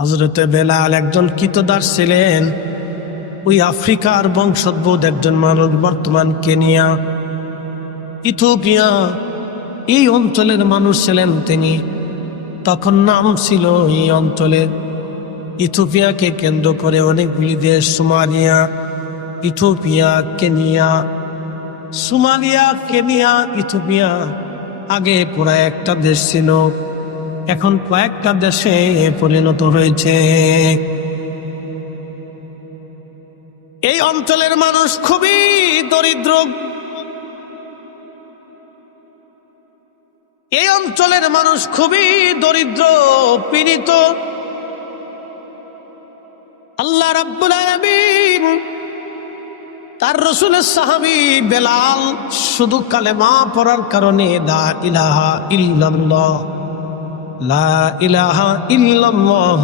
হযরতে বেলাল একজন কৃতদাস ছিলেন। ওই আফ্রিকার বংশোদ্ভূত একজন মানুষ, বর্তমান কেনিয়া, ইথিওপিয়া, এই অঞ্চলের মানুষ ছিলেন তিনি। তখন নাম ছিল এই অঞ্চলের, ইথিওপিয়াকে কেন্দ্র করে অনেকগুলি দেশ, Somalia, Ethiopia, Kenya, Somalia, Kenya, Ethiopia. আগে পুরা একটা দেশ ছিল, এখন কয়েকটা দেশে পরিণত হয়েছে। এই অঞ্চলের মানুষ খুবই দরিদ্র। এই অঞ্চলের মানুষ খুবই দরিদ্র, পীড়িত। আল্লাহ রাব্বুল আলামিন তার রাসূলের সাহাবী বেলাল শুধু কালেমা পড়ার কারণে লা ইলাহা ইল্লাল্লাহ, লা ইলাহা ইল্লাল্লাহ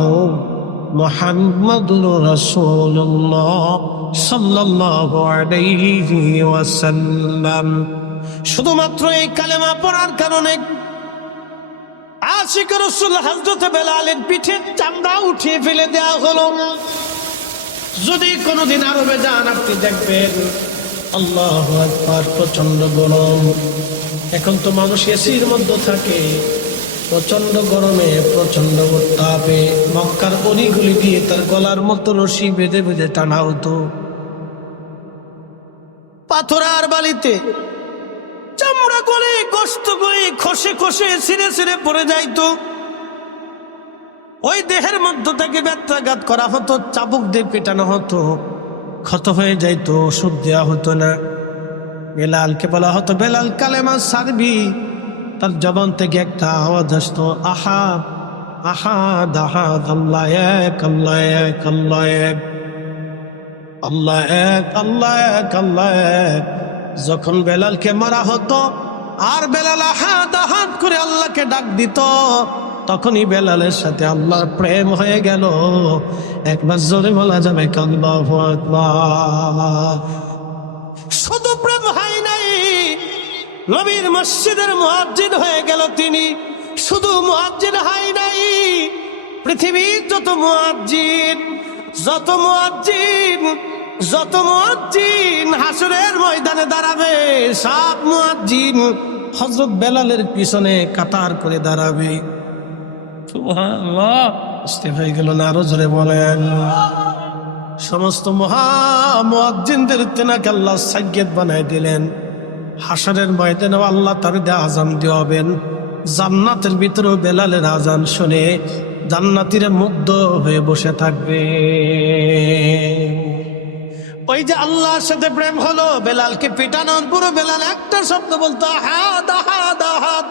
মুহাম্মাদুর রাসূলুল্লাহ সাল্লাল্লাহু আলাইহি ওয়াসাল্লাম, শুধুমাত্র এই কালেমা পড়ার কারণে আশিক রাসূল হযরত বেলালের পিঠের চামড়া উঠিয়ে ফেলে দেওয়া হলো। যদি কোনোদিন আরবে যান আপনি দেখবেন আল্লাহু আকবার, প্রচন্ড গরম। এখন তো মানুষ এসির মধ্যে থাকে, প্রচন্ড গরমে, প্রচন্ড উত্তাপে মক্কার অলিগুলি দিয়ে তার গলার মতো রশি বেঁধে বেঁধে টানা হতো। পাথর আর বালিতে চামড়া গলে, গোশত গলে, খসে খসে ছিঁড়ে ছিঁড়ে পড়ে যাইতো। ওই দেহের মধ্য থেকে ব্যত্রাঘাত করা হতো, চাবুক দিয়ে পেটানো হতো, ক্ষত হয়ে যাইতো, ওষুধ দেওয়া হতো না। বেলালকে বলা হতো, বেলাল কালেমা সারবি। তার জবান থেকে একটা আওয়াজ আসতো, আহাদ আহাদ আহাদ, আল্লাহ এক, আল্লাহ এক, আল্লাহ এক, আল্লাহ এক, আল্লাহ এক, আল্লাহ এক। যখন বেলালকে মারা হতো আর বেলাল আহাদ আহাদ করে আল্লাহকে ডাক দিত, তখনই বেলালের সাথে আল্লাহর প্রেম হয়ে গেল। একবার জোরে বলা যাবে আল্লাহু আকবার। শুধু প্রেম হয় নাই, নবীর মসজিদের মুয়াজ্জিন হয়ে গেল তিনি। শুধু মুয়াজ্জিন হয় নাই, পৃথিবীর যত মুয়াজ্জিন, যত মুয়াজ্জিন, যত মুয়াজ্জিন হাসরের ময়দানে দাঁড়াবে, সব মুয়াজ্জিন হযরত বেলালের পিছনে কাতার করে দাঁড়াবে। সুবহানাল্লাহ, বুঝতে হয়ে গেল না? আরো জোরে বলেন। সমস্ত মুয়াজ্জিনদের তেনাকে আল্লাহ সাইয়্যিদ বানায় দিলেন। হাসরের ময়দানে আল্লাহ তার আযান দিবেন। জান্নাতের ভিতরেও বেলালের আযান শুনে জান্নাতীরা মুগ্ধ হয়ে বসে থাকবে। ওই যে আল্লাহর সাথে প্রেম হলো, বেলালকে পিটানোর পুরো বেলাল একটা শব্দ বলতো, আহাদ আহাদ আহাদ,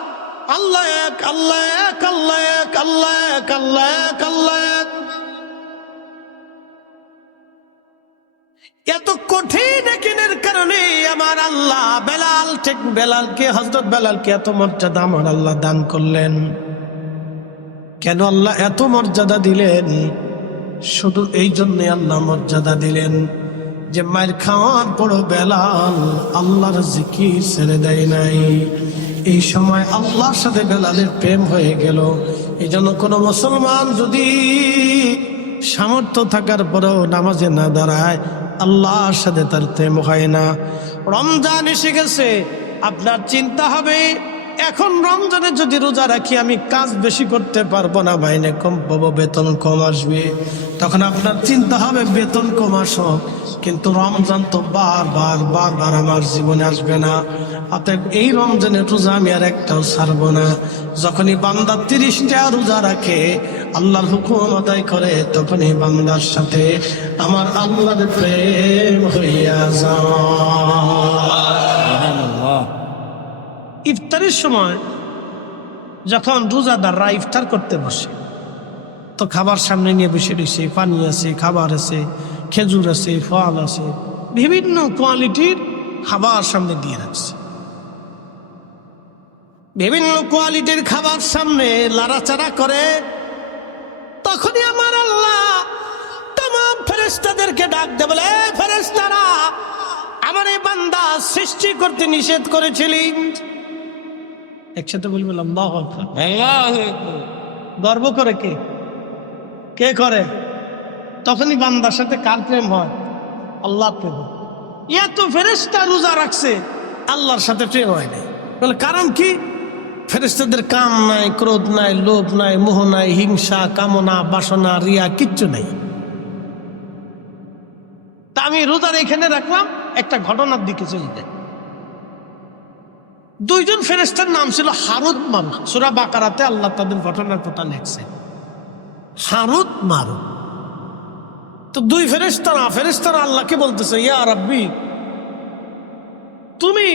আল্লাহ এক, আল্লাহ এক, আল্লাহ এক, আল্লাহ এক, আল্লাহ এক, আল্লাহ এক। এত কঠিন একিনের কারণে আমার আল্লাহ বেলালকে হযরত বেলালকে এত মর্যাদা আমার আল্লাহ দান করলেন। কেন আল্লাহ এত মর্যাদা দিলেন? শুধু এই জন্যে আল্লাহ মর্যাদা দিলেন যে মায়ের খাওয়ার পর বেলাল আল্লাহর জিকির ছেড়ে দেয় নাই। এই সময় আল্লাহর সাথে বেলালের প্রেম হয়ে গেল। এই জন্য কোনো মুসলমান যদি সামর্থ্য থাকার পরেও নামাজে না দাঁড়ায়, আল্লাহর সাথে তার প্রেম হয় না। রমজান এসে গেছে, আপনার চিন্তা হবে এখন রমজানে যদি রোজা রাখি আমি কাজ বেশি করতে পারবো না, মাইনে কম পাবো, বেতন কম আসবে। তখন আপনার চিন্তা হবে বেতন কম আসো, কিন্তু রমজান তো বারবার বারবার আমার জীবনে আসবে না, অতএব এই রমজানের রোজা আমি আর একটাও ছাড়বো না। যখনই বান্দা 30টা রোজা রাখে, আল্লাহর হুকুম আদায় করে, তখনই বান্দার সাথে আমার আল্লাহর প্রেম হইয়া যায়। ইফতারের সময় যখন রোজাদাররা ইফতার করতে বসে, তো খাবার সামনে নিয়ে বসে রয়েছে, পানি আছে, খাবার আছে, খেজুর আছে, ফল আছে, বিভিন্ন কোয়ালিটির খাবার সামনে দিয়ে রাখছে। বিভিন্ন কোয়ালিটির খাবার সামনে লাড়াচাড়া করে, তখনই আমার আল্লাহ तमाम ফেরেশতাদেরকে ডাক দেয়, বলে ফেরেশতারা, আমার এই বান্দা সৃষ্টি করতে নিষেধ করেছিলি। একসাথে বলবেন আল্লাহু আকবার। গর্ব করে কে কে করে? তখনই বান্দার সাথে কার প্রেম হয়? আল্লাহ প্রেম। এত ফেরেশতা রোজা রাখছে, আল্লাহর সাথে প্রেম হয় না। বলে কারণ কি? ফেরেশতাদের কাম নাই, ক্রোধ নাই, লোভ নাই, মোহ নাই, হিংসা, কামনা, বাসনা, রিয়া কিচ্ছু নাই। তা আমি রোজার এখানে রাখলাম, একটা ঘটনার দিকে চলে যায়। দুইজন ফেরেশতার নাম ছিল হারুত মারুত। সূরা বাকারাতে আল্লাহ তাদের ঘটনার কথা লিখছে, হারুত মারুত। তো দুই ফেরেশতারা আল্লাহকে বলতেছে, ইয়া রাব্বি, তুমি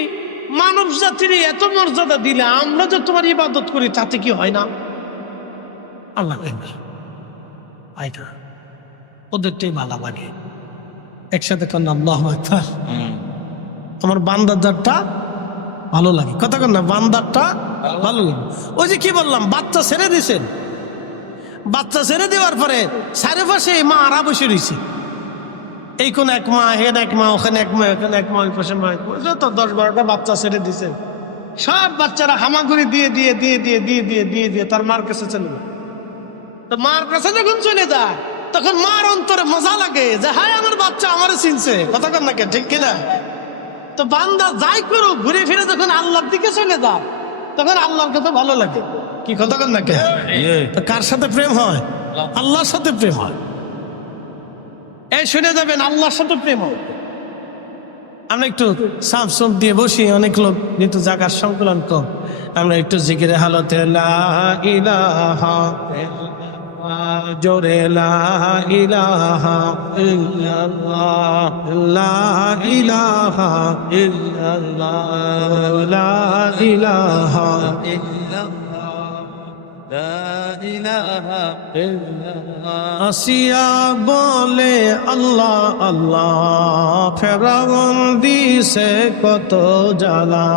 মানব জাতির এত মর্যাদা দিলে, আমরা যে তোমার ইবাদত করি তাতে কি হয় না? আল্লাহ ওদেরটাই ভালো লাগে। একসাথে কর না আল্লাহু আকবার। আমার বান্দারটা ভালো লাগে, কথা কর না, বান্দারটা ভালো লাগে। ওই যে কি বললাম, বাচ্চা ছেড়ে দিয়েছেন, বাচ্চা ছেড়ে দেওয়ার পরে চারিপাশে মা আরা বসে রয়েছে। এই কোন এক মা, হেন এক মা, ওখানে এক মা, এখানে এক মা, ওই পাশে মা, তো 10-12টা বাচ্চা ছেড়ে দিছে। সব বাচ্চারা হামাগুড়ি দিয়ে দিয়ে দিয়ে দিয়ে দিয়ে দিয়ে দিয়ে দিয়ে তার মার কাছে চলে যায়। তো মার কাছে যখন চলে যায়, তখন মার অন্তরে মজা লাগে যে হায় আমার বাচ্চা আমার চিনছে, কথা কর না কে, ঠিক কিনা? তো বান্দা যাই করুক, ঘুরে ফিরে যখন আল্লাহর দিকে চলে যায়, তখন আল্লাহর কথা ভালো লাগে। কি কথা কর না কে? কার সাথে প্রেম হয়? আল্লাহর সাথে প্রেম হয়। এই শুনে যাবেন, আল্লাহর সাথে প্রেম হয়। আমরা একটু সাফ সুফ দিয়ে বসি, অনেক লোক যেহেতু জায়গার সংকলন কম, আমরা একটু জিকিরে হালতে লা ইলাহা ইল্লাল্লাহ, জোরে লা ইলাহা ইল্লাল্লাহ, লা ইলাহা ইল্লাল্লাহ, লা ইলাহা আসিয়া বলে আল্লাহ আল্লাহ, ফেরাউন দিছে কত জ্বালা।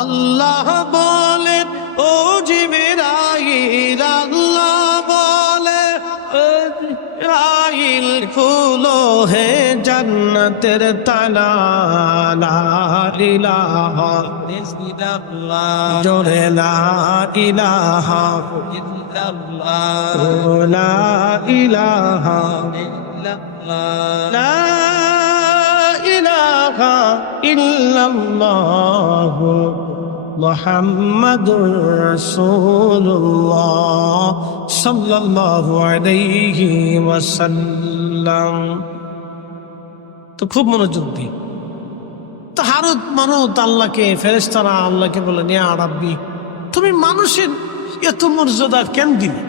আল্লাহ বলে ও জিবরাইল, আল্লাহ বলে ও জিবরাইল, খুলো হে জান্নাতের তালা। লা ইলাহা ইল্লাল্লাহ, জোরে লা ইলাহা ইল্লাল্লাহ, লা ইলাহা ইল্লাল্লাহ, লা ইলাহা ইল্লাল্লাহ, মুহাম্মাদুর রাসূলুল্লাহ সাল্লাল্লাহু আলাইহি ওয়াসাল্লাম। তো খুব মনোযোগ দিই। তো হারুত মারুত আল্লাহকে, ফেরেশতারা আল্লাহকে বলেন, ইয়া রাব্বি, তুমি মানুষের এত মর্যাদা কেন দিলে?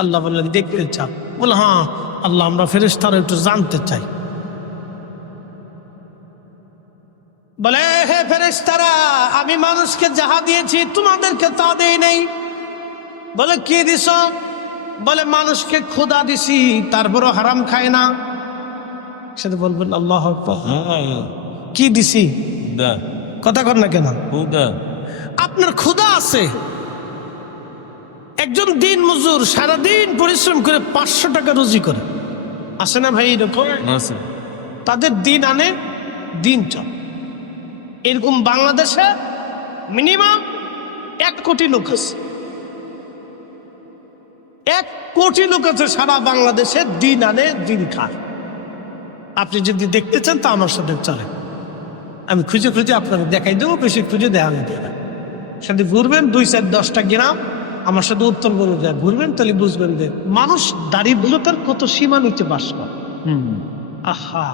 আল্লাহ বললেন, দেখতে চাও? বলে হ্যাঁ আল্লাহ, আমরা ফেরেশতারা একটু জানতে চাই। বলে হে ফেরেশতারা, আমি মানুষকে যাহা দিয়েছি তোমাদেরকে তা দেই নাই। বলে কি দিছ? বলে মানুষকে ক্ষুধা দিছি, তারপরও হারাম খায় না। সেটা বলবেন আল্লাহু আকবার। কি দিছি? কথা কর না কেন? আপনার ক্ষুধা আছে। একজন দিন মজুর সারাদিন পরিশ্রম করে 500 টাকা রুজি করে, আসে না ভাই? এরকম তাদের দিন আনে দিন চল। এরকম বাংলাদেশে মিনিমাম 1 কোটি লোক আছে। 1 কোটি লোক আছে সারা বাংলাদেশে, দিন আনে দিন খায়। আপনি যদি দেখতে চান তা আমার সাথে চলেন, আমি খুঁজে খুঁজে আপনাকে দেখাই দেবো। বেশি খুঁজে দেওয়া যাবে না। সাথে ঘুরবেন 2-4-10টা গ্রাম, আমার সাথে উত্তরবঙ্গে যায় ঘুরবেন, তাহলে বুঝবেন যে মানুষ দারিদ্রতার কত সীমা নিচে বাস করে। আহা,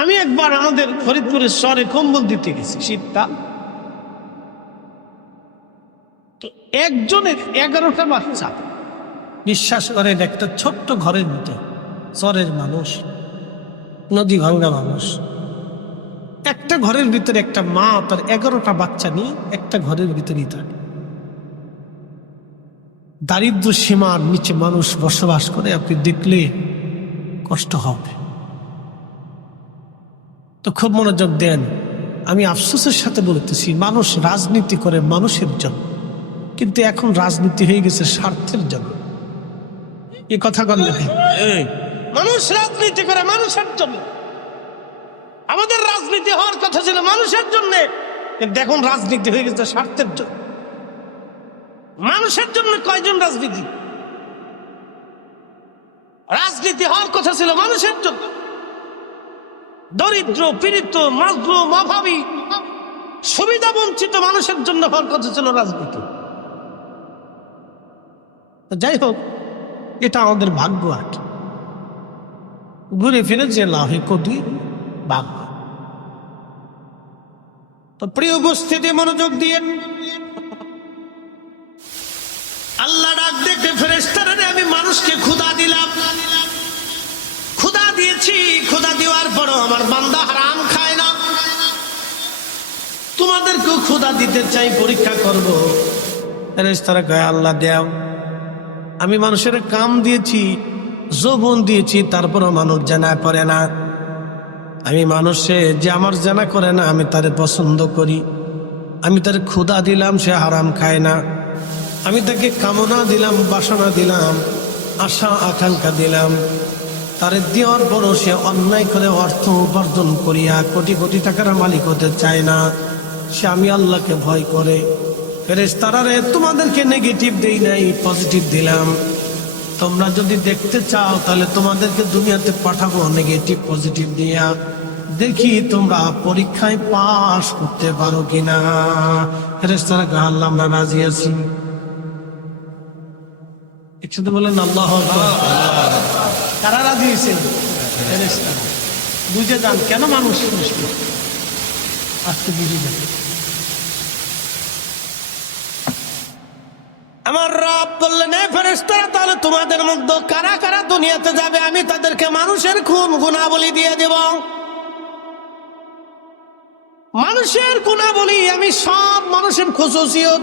আমি একবার আমাদের ফরিদপুরের শহরে কম্বল দিতে গেছি, শীতকাল। তো একজনের 11টা বাচ্চা, বিশ্বাস করেন, একটা ছোট্ট ঘরের ভিতরে, শহরের মানুষ, নদী ভাঙ্গা মানুষ, একটা ঘরের ভিতরে একটা মা তার 11টা বাচ্চা নিয়ে একটা ঘরের ভিতরেই থাকে। দারিদ্র সীমার নিচে মানুষ বসবাস করে, আপনি দেখলে কষ্ট হবে। তো খুব মনোযোগ দেন। আমি আফসোসের সাথে বলতেছি, মানুষ রাজনীতি করে মানুষের জন্য, কিন্তু এখন রাজনীতি হয়ে গেছে স্বার্থের জন্য। এই কথা বললে মানুষ রাজনীতি করে মানুষের জন্য। আমাদের রাজনীতি হওয়ার কথা ছিল মানুষের জন্য, কিন্তু এখন রাজনীতি হয়ে গেছে স্বার্থের জন্য। মানুষের জন্য কয়জন রাজনীতি? রাজনীতি হওয়ার কথা ছিল মানুষের জন্য, দরিদ্র পীড়িত মাজলুম অভাবী সুবিধা বঞ্চিত মানুষের জন্য হওয়ার কথা ছিল রাজনীতি। যাই হোক, এটা আমাদের ভাগ্য। আট ঘুরে ফিরে যে লাভে কদুই ভাগ্য। তো প্রিয় উপস্থিতি, মনোযোগ দিয়ে আল্লাহ ডাক দেখে ফেরেশতারা, আমি মানুষকে ক্ষুধা দিলাম, ক্ষুধা দিয়েছি, ক্ষুধা দেওয়ার পরও আমার বান্দা হারাম খায় না, তোমাদেরকেও ক্ষুধা দিতে চাই, পরীক্ষা করব। ফেরেশতারা কয়, আল্লাহ দেও। আমি মানুষের কাম দিয়েছি, যৌবন দিয়েছি, তারপরও মানুষ জানা করে না। আমি মানুষে যে আমার জানা করে না, আমি তারে পছন্দ করি। আমি তার ক্ষুধা দিলাম, সে হারাম খায় না। আমি তাকে কামনা দিলাম, বাসনা দিলাম, আশা আকাঙ্ক্ষা দিলাম, তারে দেওয়ার পরও সে অন্যায় করে অর্থ উপার্জন করিয়া কোটি কোটি টাকার মালিক হতে চায় না। সে আমি আল্লাহকে ভয় করে। ফেরেশতারা রে, তোমাদেরকে নেগেটিভ দেই নাই, পজিটিভ দিলাম। তোমরা যদি দেখতে চাও তাহলে তোমাদেরকে দুনিয়াতে পাঠাবো নেগেটিভ পজিটিভ দিয়া, দেখি তোমরা পরীক্ষায় পাস করতে পারো কিনা। ফেরেশতারা কয়, আল্লাহ আমরা রাজি আছি। একসাথে বলেন আল্লাহু আকবার। কারা রাজি হয়েছেন? ফেরেশতারা। বুঝে যান কেন মানুষ মুশকিল, আজকে বুঝে যান। আমার রব বললেন, ফেরেশতারা, তাহলে তোমাদের মধ্যে কারা কারা দুনিয়াতে যাবে, আমি তাদেরকে মানুষের খুন গুনাহবলি দিয়ে দেব। মানুষের গুনাহবলি আমি সব মানুষের খুসুসিয়ত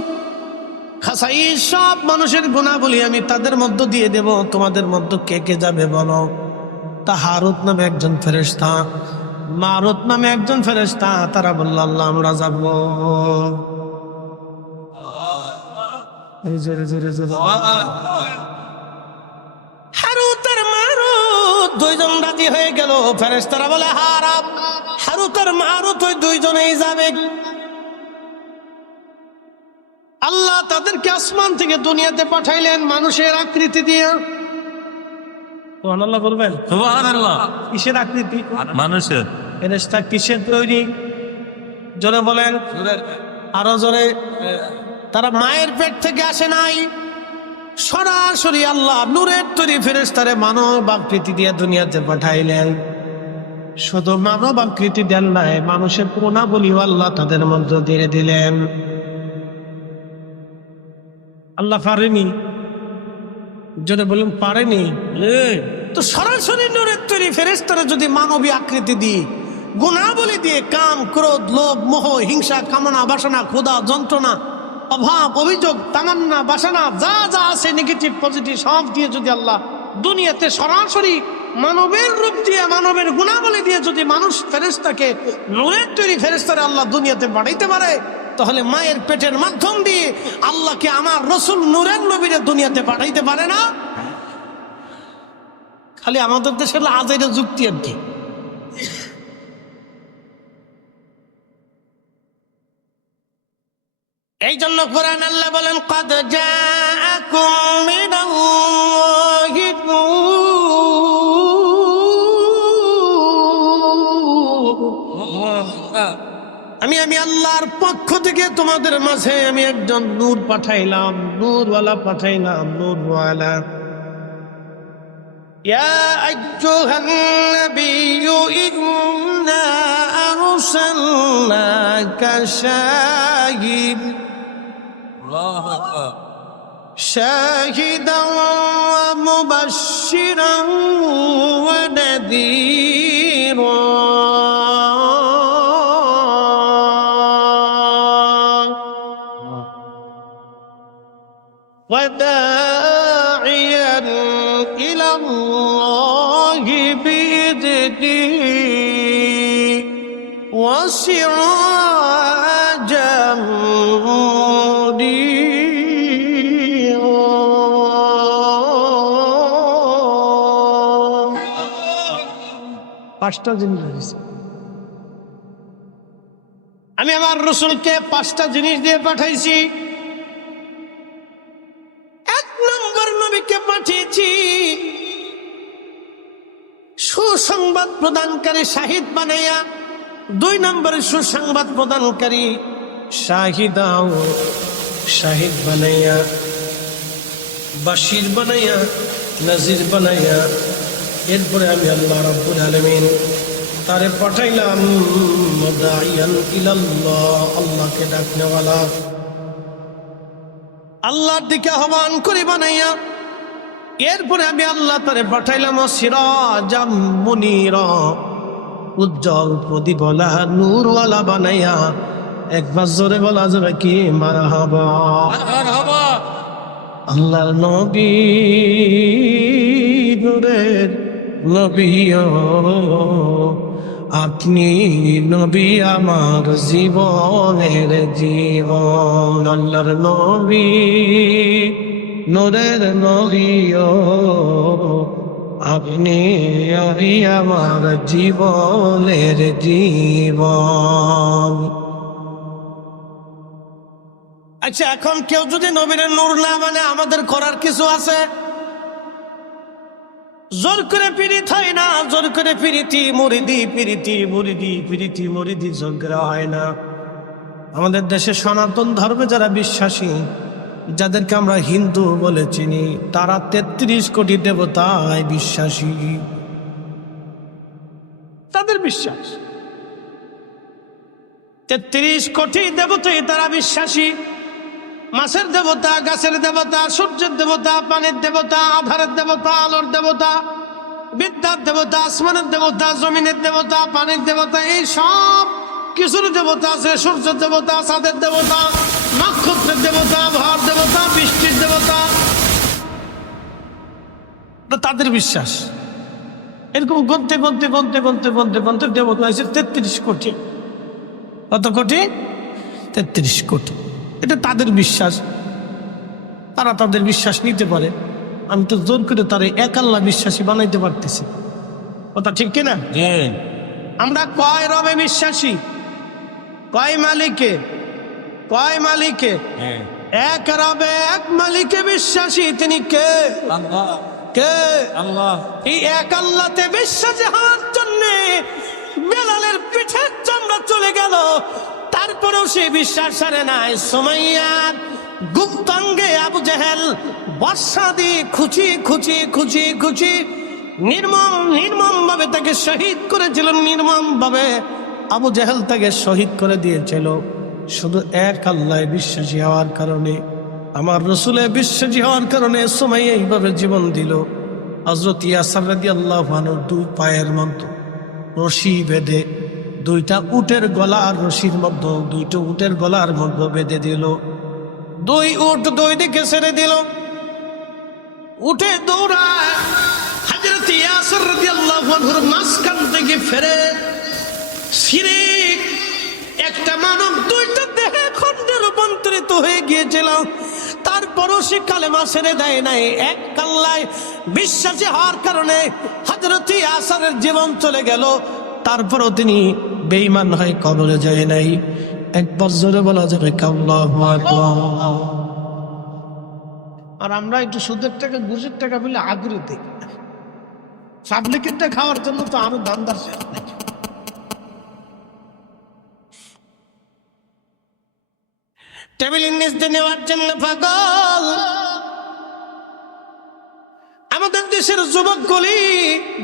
খাসাই, সব মানুষের গুনাহবলি আমি তাদের মধ্যে দিয়ে দেব। তোমাদের মধ্যে কে কে যাবে বলো। তা হারুত নামে একজন ফেরেশতা, মারুত নামে একজন ফেরেশতা, তারা বলল, আল্লাহ আমরা যাব। হারুত আর মারুত দুইজন রাজি হয়ে গেল। ফেরেশতারা বলে, হারুত আর মারুত ওই দুইজনেই যাবে। আল্লাহ তাদেরকে আসমান থেকে দুনিয়াতে পাঠাইলেন মানুষের আকৃতি দিয়ে। সুবহানাল্লাহ বলবেন? সুবহানাল্লাহ। কিসের আকৃতি? মানুষের। ফেরেশতা কিসের তৈরি? জোরে বলেন, আরো জোরে। তারা মায়ের পেট থেকে আসে নাই, সরাসরি আল্লাহ নূরের তৈরি ফেরেশতারে মানব আকৃতি দিয়ে দুনিয়াতে পাঠাইলেন। শুধু মানব আকৃতি দেন নাই, মানুষের গুণাবলী আল্লাহ তাদের মধ্যে দিয়ে দিলেন। আল্লাহ পারেনি? যদি বলুন পারেনি, তো সরাসরি নূরের তৈরি ফেরেশতারে যদি মানবী আকৃতি দিয়ে, গুণাবলী দিয়ে, কাম ক্রোধ লোভ মোহ হিংসা কামনা বাসনা ক্ষুধা যন্ত্রণা অভাব অভিযোগ তামান্না বাসনা যা যা আছে নেগেটিভ পজিটিভ সব দিয়ে যদি আল্লাহ দুনিয়াতে সরাসরি মানবের রূপ দিয়ে, মানবের গুণাবলী দিয়ে যদি মানুষ ফেরেশতাকে নূরের তৈরি ফেরেশতারে আল্লাহ দুনিয়াতে পাঠাইতে পারে, তাহলে মায়ের পেটের মাধ্যম দিয়ে আল্লাহকে আমার রসুল নূরের নবীরে দুনিয়াতে পাঠাইতে পারে না? খালি আমাদের দেশের আজের যুক্তি আর কি। এই জন্য কোরআন আল্লাহ বলেন, قد جاءكم من الله আমি আল্লাহর পক্ষ থেকে তোমাদের মাঝে আমি একজন নূর পাঠাইলাম, নূরওয়ালা পাঠাইলাম, নূরওয়ালা। ইয়া আইয়ুহান নাবিয়্যু ইন্না আরসালনাকা শাহিদান ওয়া মুবাশশিরান ওয়া নাযীরা وداعيا إلى الله بإذنه وسراجا منيرا। পাঁচটা জিনিস দিয়েছি আমি আমার রাসূলকে, পাঁচটা জিনিস দিয়ে পাঠাইছি। এক নম্বর নবীকে পাঠিয়েছি সুসংবাদ প্রদানকারী শাহিদ বানাইয়া, 2 নম্বরে সুসংবাদ প্রদানকারী শাহিদাও শাহিদ বানাইয়া, বাশির বানাইয়া, নাজির বানাইয়া, এরপরে আমি আল্লাহ রাব্বুল আলামিন তারে পাঠাইলাম মুদাইয়ান ইলাল্লাহ, আল্লাহকে ডাকনেওয়ালা, আল্লাহর দিকে আহ্বান করে বানাইয়া। এরপরে আমি আল্লাহ তারে পাঠাইলাম সিরাজাম মুনীরা, উজ্জ্বল প্রদীপওয়ালা নূরওয়ালা বানাইয়া। একবার জোরে বলা যাবে কি মারহাবা? মারহাবা। আল্লাহর নবী নূরের নবী, আপনি নবী আমার জীবনের জীবন। আল্লাহর নবী নূরের নবী, আপনি আমার জীবনের জীবন। আচ্ছা, এখন কেউ যদি নবীর নূর না মানে আমাদের করার কিছু আছে? জোর করে পিরিত হয় না, জোর করে পিরিতি মুরিদি, পিরিতি মুরিদি, পিরিতি মুরিদি জোর করে হয় না। আমাদের দেশে সনাতন ধর্মে যারা বিশ্বাসী, যাদেরকে আমরা হিন্দু বলে চিনি, তারা 33 কোটি দেবতায় বিশ্বাসী। তাদের বিশ্বাস 33 কোটি দেবতায় তারা বিশ্বাসী। মাছের দেবতা, গাছের দেবতা, সূর্যের দেবতা, পানির দেবতা, আধারের দেবতা, আলোর দেবতা, বিদ্যার দেবতা, আসমানের দেবতা, জমিনের দেবতা, পানির দেবতা, এই সব কিছুর দেবতা আছে। সূর্যের দেবতা, চাঁদের দেবতা, নক্ষত্রের দেবতা, ভর দেবতা, বৃষ্টির দেবতা, তাদের বিশ্বাস। এরকম গন্তে গন্তে গন্তে গন্তে গন্তে গন্তে দেবতা আছে 33 কোটি। কত কোটি? 33 কোটি। এটা তাদের বিশ্বাস, তারা তাদের বিশ্বাস নিতে পারে। আমি তো জোর করে তারা এক আল্লাহ বিশ্বাসী বানাইতে পারতেছি। কথা ঠিক কিনা? আমরা কয় রবে বিশ্বাসী? কয় মালিকে? কয় মালিকে? এক রবে, এক মালিকে বিশ্বাসী। তিনি কে? আল্লাহ। কে? আল্লাহ। এই এক আল্লাহতে বিশ্বাসী হওয়ার জন্য বেলালের পিঠের চামড়া চলে গেল, তারপরেও সে বিশ্বাস ছাড়ে নাই। সুমাইয়ার গুপ্তাঙ্গে আবু জেহেল বর্ষা দিয়ে খুচি খুচি খুচি খুচি নির্মম ভাবে তাকে শহীদ করেছিল। নির্মম ভাবে আবু জেহেল তাকে শহীদ করে দিয়েছিল, শুধু এক আল্লাহ বিশ্বাসী হওয়ার কারণে, আমার রসুলে বিশ্বাসী হওয়ার কারণে সুমাইয়া এইভাবে জীবন দিল। হযরত ইয়াসার রাদিয়াল্লাহু আনহু 2 পায়ের মধ্যে রশি বেঁধে 2টা উটের গলার রশির মধ্যে, 2টা উটের গলার মধ্যে বেঁধে দিল। 2 উট 2 দিকে ছেড়ে দিল। উঠে দৌড়ায় হযরত ইয়াসির রাদিয়াল্লাহু আনহুর মাঝখান থেকে ফেরে ছিঁড়ে একটা মানব 2টা দেহে খণ্ডে রূপান্তরিত হয়ে গিয়েছিল। তারপরও সে কালেমা ছেড়ে দেয় নাই। এক আল্লাহ বিশ্বাসী হওয়ার কারণে হযরত ইয়াসিরের জীবন চলে গেল, তারপরও তিনি বেঈমান হয়ে কবরে যায় নাই। একবার জোরে বলা যাবে আল্লাহু আকবার। আর আমরা একটু সুদের টাকা, ঘুষের টাকা পেলে আগ্রহ দেখি, পাবলিকেরটা খাওয়ার জন্য তো আরো দামদার শেষ নেই। টেবিলের নিচে নেওয়ার জন্য পাগল। আমাদের দেশের যুবকগুলি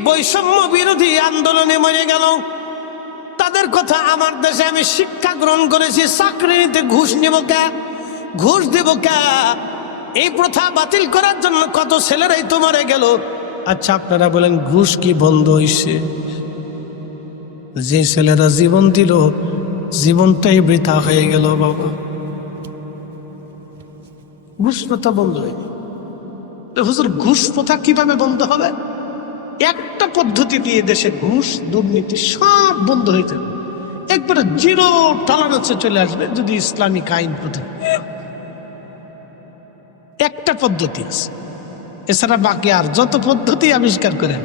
বৈষম্য বিরোধী আন্দোলনে মরে গেল। তাদের কথা আমার দেশে আমি শিক্ষা গ্রহণ করেছি। চাকরি নিতে ঘুষ নিব কে? ঘুষ দেব কে? এই প্রথা বাতিল করার জন্য কত ছেলেরাই তো মরে গেল। আচ্ছা, আপনারা বলেন ঘুষ কি বন্ধ হইছে? যে ছেলেরা জীবন দিল, জীবনটাই বৃথা হয়ে গেল বাবা। ঘুষ প্রথা বন্ধ হয়ে গেল। হুজুর, ঘুষ প্রথা কিভাবে বন্ধ হবে? একটা পদ্ধতি দিয়ে দেশে ঘুষ, দুর্নীতি সব বন্ধ হয়ে যাবে, একবারে 0 টলারেন্সে চলে আসবে যদি ইসলামিক আইন প্রথা। একটা পদ্ধতি আছে, এছাড়া বাকি আর যত পদ্ধতি আবিষ্কার করেন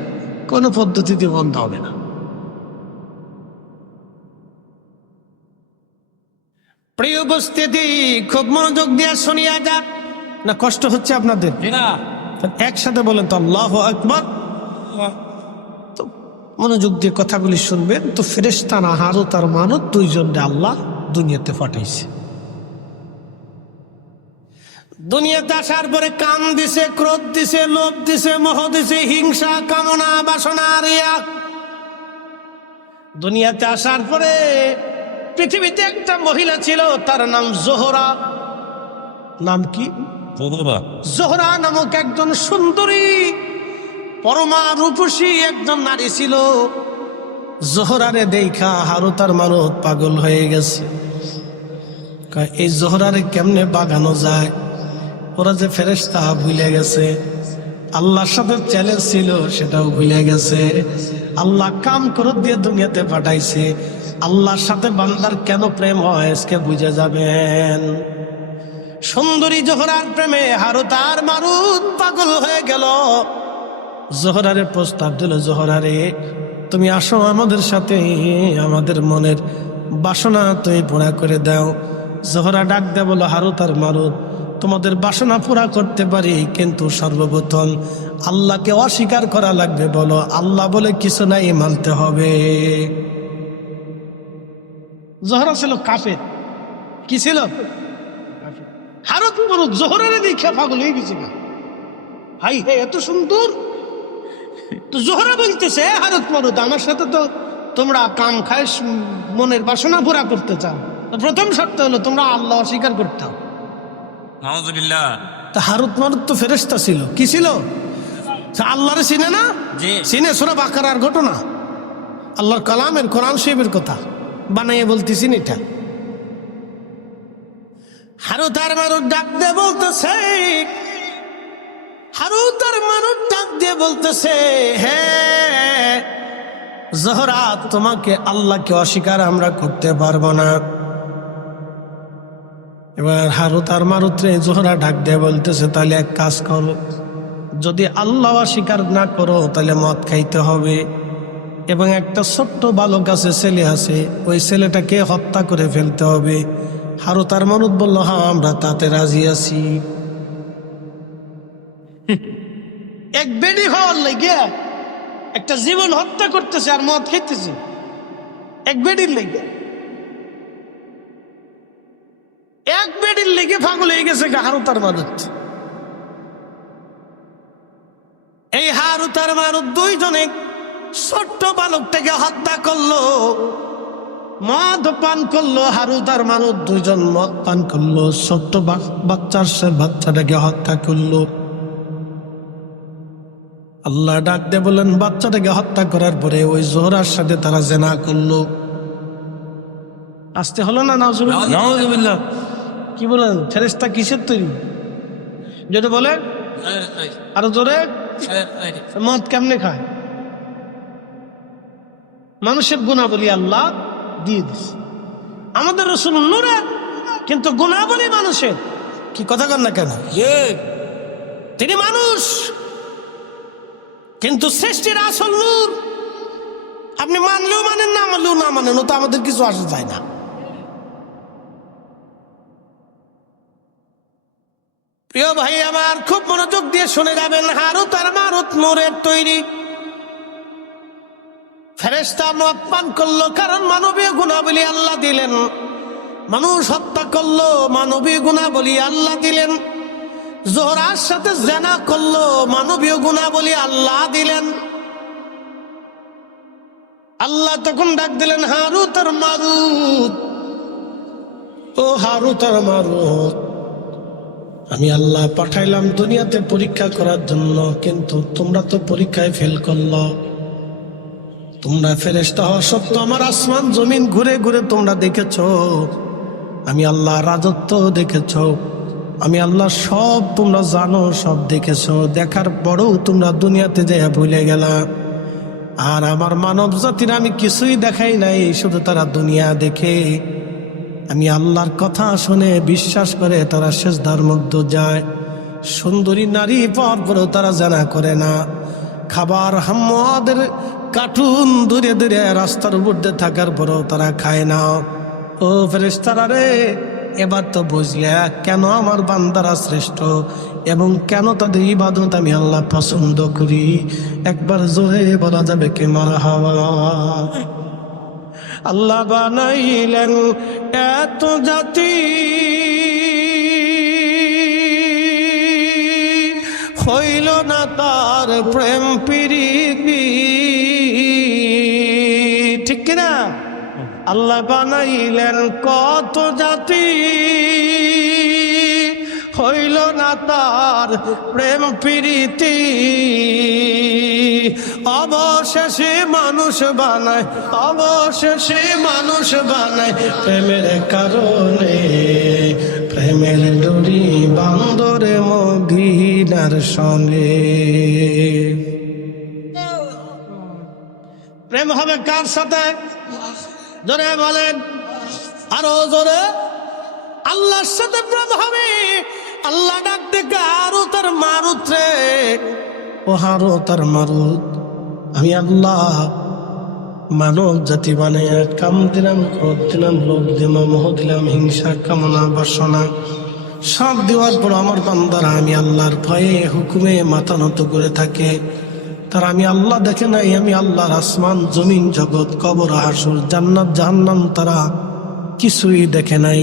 কোন পদ্ধতিতে বন্ধ হবে না। প্রিয় উপস্থিতি, খুব মনোযোগ দিয়ে শুনিয়া যান। না কষ্ট হচ্ছে আপনাদের? একসাথে বলেন তো আল্লাহু আকবার। তো মনোযোগ দিয়ে কথাগুলি শুনবেন। তো ফেরেশতারা হারুত আর মারুত দুইজনকে আল্লাহ দুনিয়াতে পাঠাইছে। দুনিয়াতে আসার পরে কাম দিছে, ক্রোধ দিছে, লোভ দিছে, মোহ দিছে, হিংসা, কামনা, বাসনা, রিয়া। দুনিয়াতে আসার পরে পৃথিবীতে একটা মহিলা ছিল, তার নাম জোহরা। নাম কি? জোহরা নামক একজন সুন্দরী পরমা রূপসী একজন নারী ছিল। জোহরারে দেখা হারুত আর মারুত পাগল হয়ে গেছে। এই জোহরারে কেমনে বাগানো যায়? ওরা যে ফেরেশতা ভুলে গেছে, আল্লাহর সাথে চ্যালেঞ্জ ছিল সেটাও ভুলে গেছে। আল্লাহ কাম করে দিয়ে দুনিয়াতে পাঠাইছে। আল্লাহর সাথে বান্দার কেন প্রেম হয় আজকে বুঝে যাবেন। সুন্দরী জোহরার প্রেমে হারুত আর মারুত পাগল হয়ে গেল। জোহরারে প্রস্তাব দিল, জোহরারে তুমি আসো আমাদের সাথে, আমাদের মনের বাসনা তুমি পুরা করে দাও। জোহরা ডাক দে বলো, হারুত আর মারুত তোমাদের বাসনা পুরা করতে পারি, কিন্তু সর্বপ্রথম আল্লাহকে অস্বীকার করা লাগবে। বলো আল্লাহ বলে কিছু নাই, মানতে হবে। জোহরা ছিল কাফের। কি ছিল? হারুত মারুত জোহরারে দেখে পাগল হয়ে গেছে। হাই হে, এত সুন্দর। তো জোহরা বলতেছে, হারুত মারুত আমার সাথে তো তোমরা কাম খায় মনের বাসনা পুরা করতে চাও, প্রথম শর্ত হলো তোমরা আল্লাহ অস্বীকার করতে হবে। তা হারুত মারুত তো ফেরেশতা ছিল। কি ছিল? আল্লাহরে চিনে না? চিনে। সূরা বাকারার ঘটনা, আল্লাহর কালামের, কোরআন শরীফের কথা বানাইয়ে বলতেছি এটা। হারুত আর মারুত ডাক দিয়ে বলতেছে, হারুত আর মারুত ডাক দিয়ে বলতেছে, হ্যাঁ জোহরা তোমাকে আল্লাহকে অস্বীকার আমরা করতে পারবো না। এবার হারুত আর মারুত রে জোহরা ডাক দিয়ে বলতেছে, তাহলে এক কাজ করো, যদি আল্লাহ অস্বীকার না করো তাহলে মদ খাইতে হবে, এবং একটা ছোট্ট বালক আছে, ছেলে আছে, ওই ছেলেটাকে হত্যা করে ফেলতে হবে। হারুত আর মারুত বলল, হ্যাঁ আমরা তাতে রাজি আছি। এক বেডি হওয়ার লেগে একটা জীবন হত্যা করতেছে আর মদ খাইতেছে, এক বেডির লেগে। এক বেডির লেগে পাগল হয়ে গেছে হারুত আর মারুত। এই হারুত আর মারুত দুইজনে ছোট্ট বালকটাকে হত্যা করলো, মদ পান করলো। হারুত আর মারুত দুইজন মদ পান করলো, ছোট্ট বাচ্চাটাকে হত্যা করলো। আল্লাহ ডাক দিয়ে বলেন, বাচ্চাটাকে হত্যা করার পরে ওই জোহরার সাথে তারা জেনা করলো। আসতে হলো না? নাউজুবিল্লাহ। কি বলেন? ফেরেশতা কিসের তৈরি? যদি বলে আরো জোরে, মদ কেমনে খায়? মানুষের গুণাবলী আল্লাহ দিয়ে দিছে। আমাদের রাসূল নূরের, কিন্তু গুণাবলী মানুষের। কি কথা কন না কেন? তিনি মানুষ, কিন্তু সৃষ্টির আসল নূর। আপনি মানলেও মানেন, না মানলেও না মানেন, ও তো আমাদের কিছু আসে যায় না। প্রিয় ভাই আমার, খুব মনোযোগ দিয়ে শুনে যাবেন। হারুত আর মারুত নূরের তৈরি। ফেরেশতা মদ পান করলো, কারণ মানবীয় গুণাবলী আল্লাহ দিলেন। মানুষ হত্যা করলো, মানবীয় গুণাবলী আল্লাহ দিলেন। জোহরার সাথে জেনা করলো, মানবীয় গুণাবলী আল্লাহ দিলেন। আল্লাহ তখন ডাক দিলেন, হারুত আর মারুত, ও হারুত আর মারুত, আমি আল্লাহ পাঠাইলাম দুনিয়াতে পরীক্ষা করার জন্য, কিন্তু তোমরা তো পরীক্ষায় ফেল করলো। তোমরা ফেরেশতা হওয়া সত্ত্বেও আমার আসমান জমিন ঘুরে ঘুরে তোমরা দেখেছো, আমি আল্লাহ রাজত্ব দেখেছো, আমি আল্লাহ সব তোমরা জানো, সব দেখেছো। দেখার পরেও তোমরা দুনিয়াতে যেয়ে ভুলে গেলা। আর আমার মানব জাতির আমি কিছুই দেখাই নাই, শুধু তারা দুনিয়া দেখে, আমি আল্লাহর কথা শুনে বিশ্বাস করে তারা সেজদার মধ্যে যায়। সুন্দরী নারী পাওয়ার পরেও তারা জানা করে না। খাবার হাম্মাদের কার্টুন দূরে দূরে রাস্তার উপর দিয়ে থাকার পরেও তারা খায় না। ও ফেরেশতারা রে, এবার তো বুঝলে কেন আমার বান্দারা শ্রেষ্ঠ, এবং কেন তাদের ইবাদত আমি আল্লাহ পছন্দ করি? একবার জোরে বলা যাবে কি মারহাবা? আল্লাহ বানাইলেন এত জাতি, হইল না তার প্রেম প্রীতি, ঠিক কিনা? আল্লাহ বানাইলেন কত জাতি, হইল না তার প্রেম প্রীতি, অবশেষে মানুষ বানায়, অবশেষে মানুষ বানায় প্রেমের কারণে, প্রেমের ডোরি বান্দরে মদিনার সঙ্গে। প্রেম হবে কার সাথে? জোরে বলেন, আরো জোরে। আল্লাহর সাথে প্রেম হবে। আল্লাহ ডাক দেখে আরো তার মারুত রে, ও হারো তার মারুত, আমি আল্লাহ মানব জাতি বানিয়ে কাম দিলাম, ক্রোধ দিলাম, লোভ দিলাম, মোহ দিলাম, হিংসা, কামনা, বাসনা সব দেওয়ার পর আমার বান্দারা আমি আল্লাহর ভয়ে হুকুমে মাথা নত করে থাকে। তার আমি আল্লাহ দেখে নাই, আমি আল্লাহর আসমান জমিন জগৎ কবর হাসর জান্নাত জাহান্নাম তারা কিছুই দেখে নাই।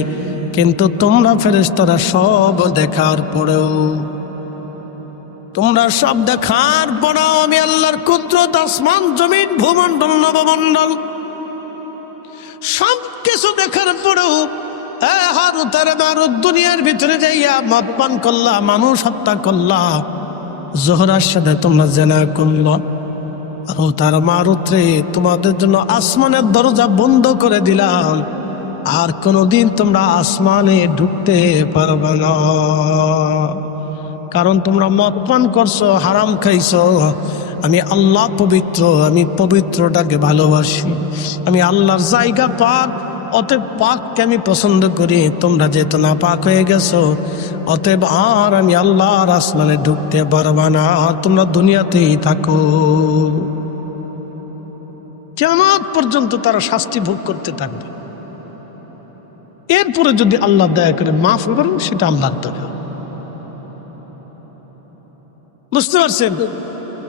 কিন্তু তোমরা ফেরেশতারা সব দেখার পরেও, তোমরা সব দেখার পরেও আমি আল্লাহর কুদরত, আসমান জমিন ভূমণ্ডল নবমণ্ডল সব কিছু দেখার পরেও হারুত আর মারুত দুনিয়ার ভিতরে যাইয়া মদ পান করলা, মানুষ হত্যা করলা, জোহরার সাথে তোমরা জেনা করল, আর তার মারুত রে তোমাদের জন্য আসমানের দরজা বন্ধ করে দিলাম, আর কোনদিন তোমরা আসমানে ঢুকতে পারবে না। কারণ তোমরা মদ পান করছো, হারাম খাইছো। আমি আল্লাহ পবিত্র, আমি পবিত্রটাকে ভালোবাসি, আমি আল্লাহর জায়গা পাক, অতএব পাককে আমি পছন্দ করি। তোমরা যেহেতু না পাক হয়ে গেছো, অতএব আর আমি আল্লাহর আসমানে ঢুকতে পারবা না, তোমরা দুনিয়াতেই থাকো। কিয়ামত পর্যন্ত তারা শাস্তি ভোগ করতে থাকবে। এরপরে যদি আল্লাহ দয়া করে মাফ করেন, সেটা আল্লাহর দয়া। বুঝতে পারছেন?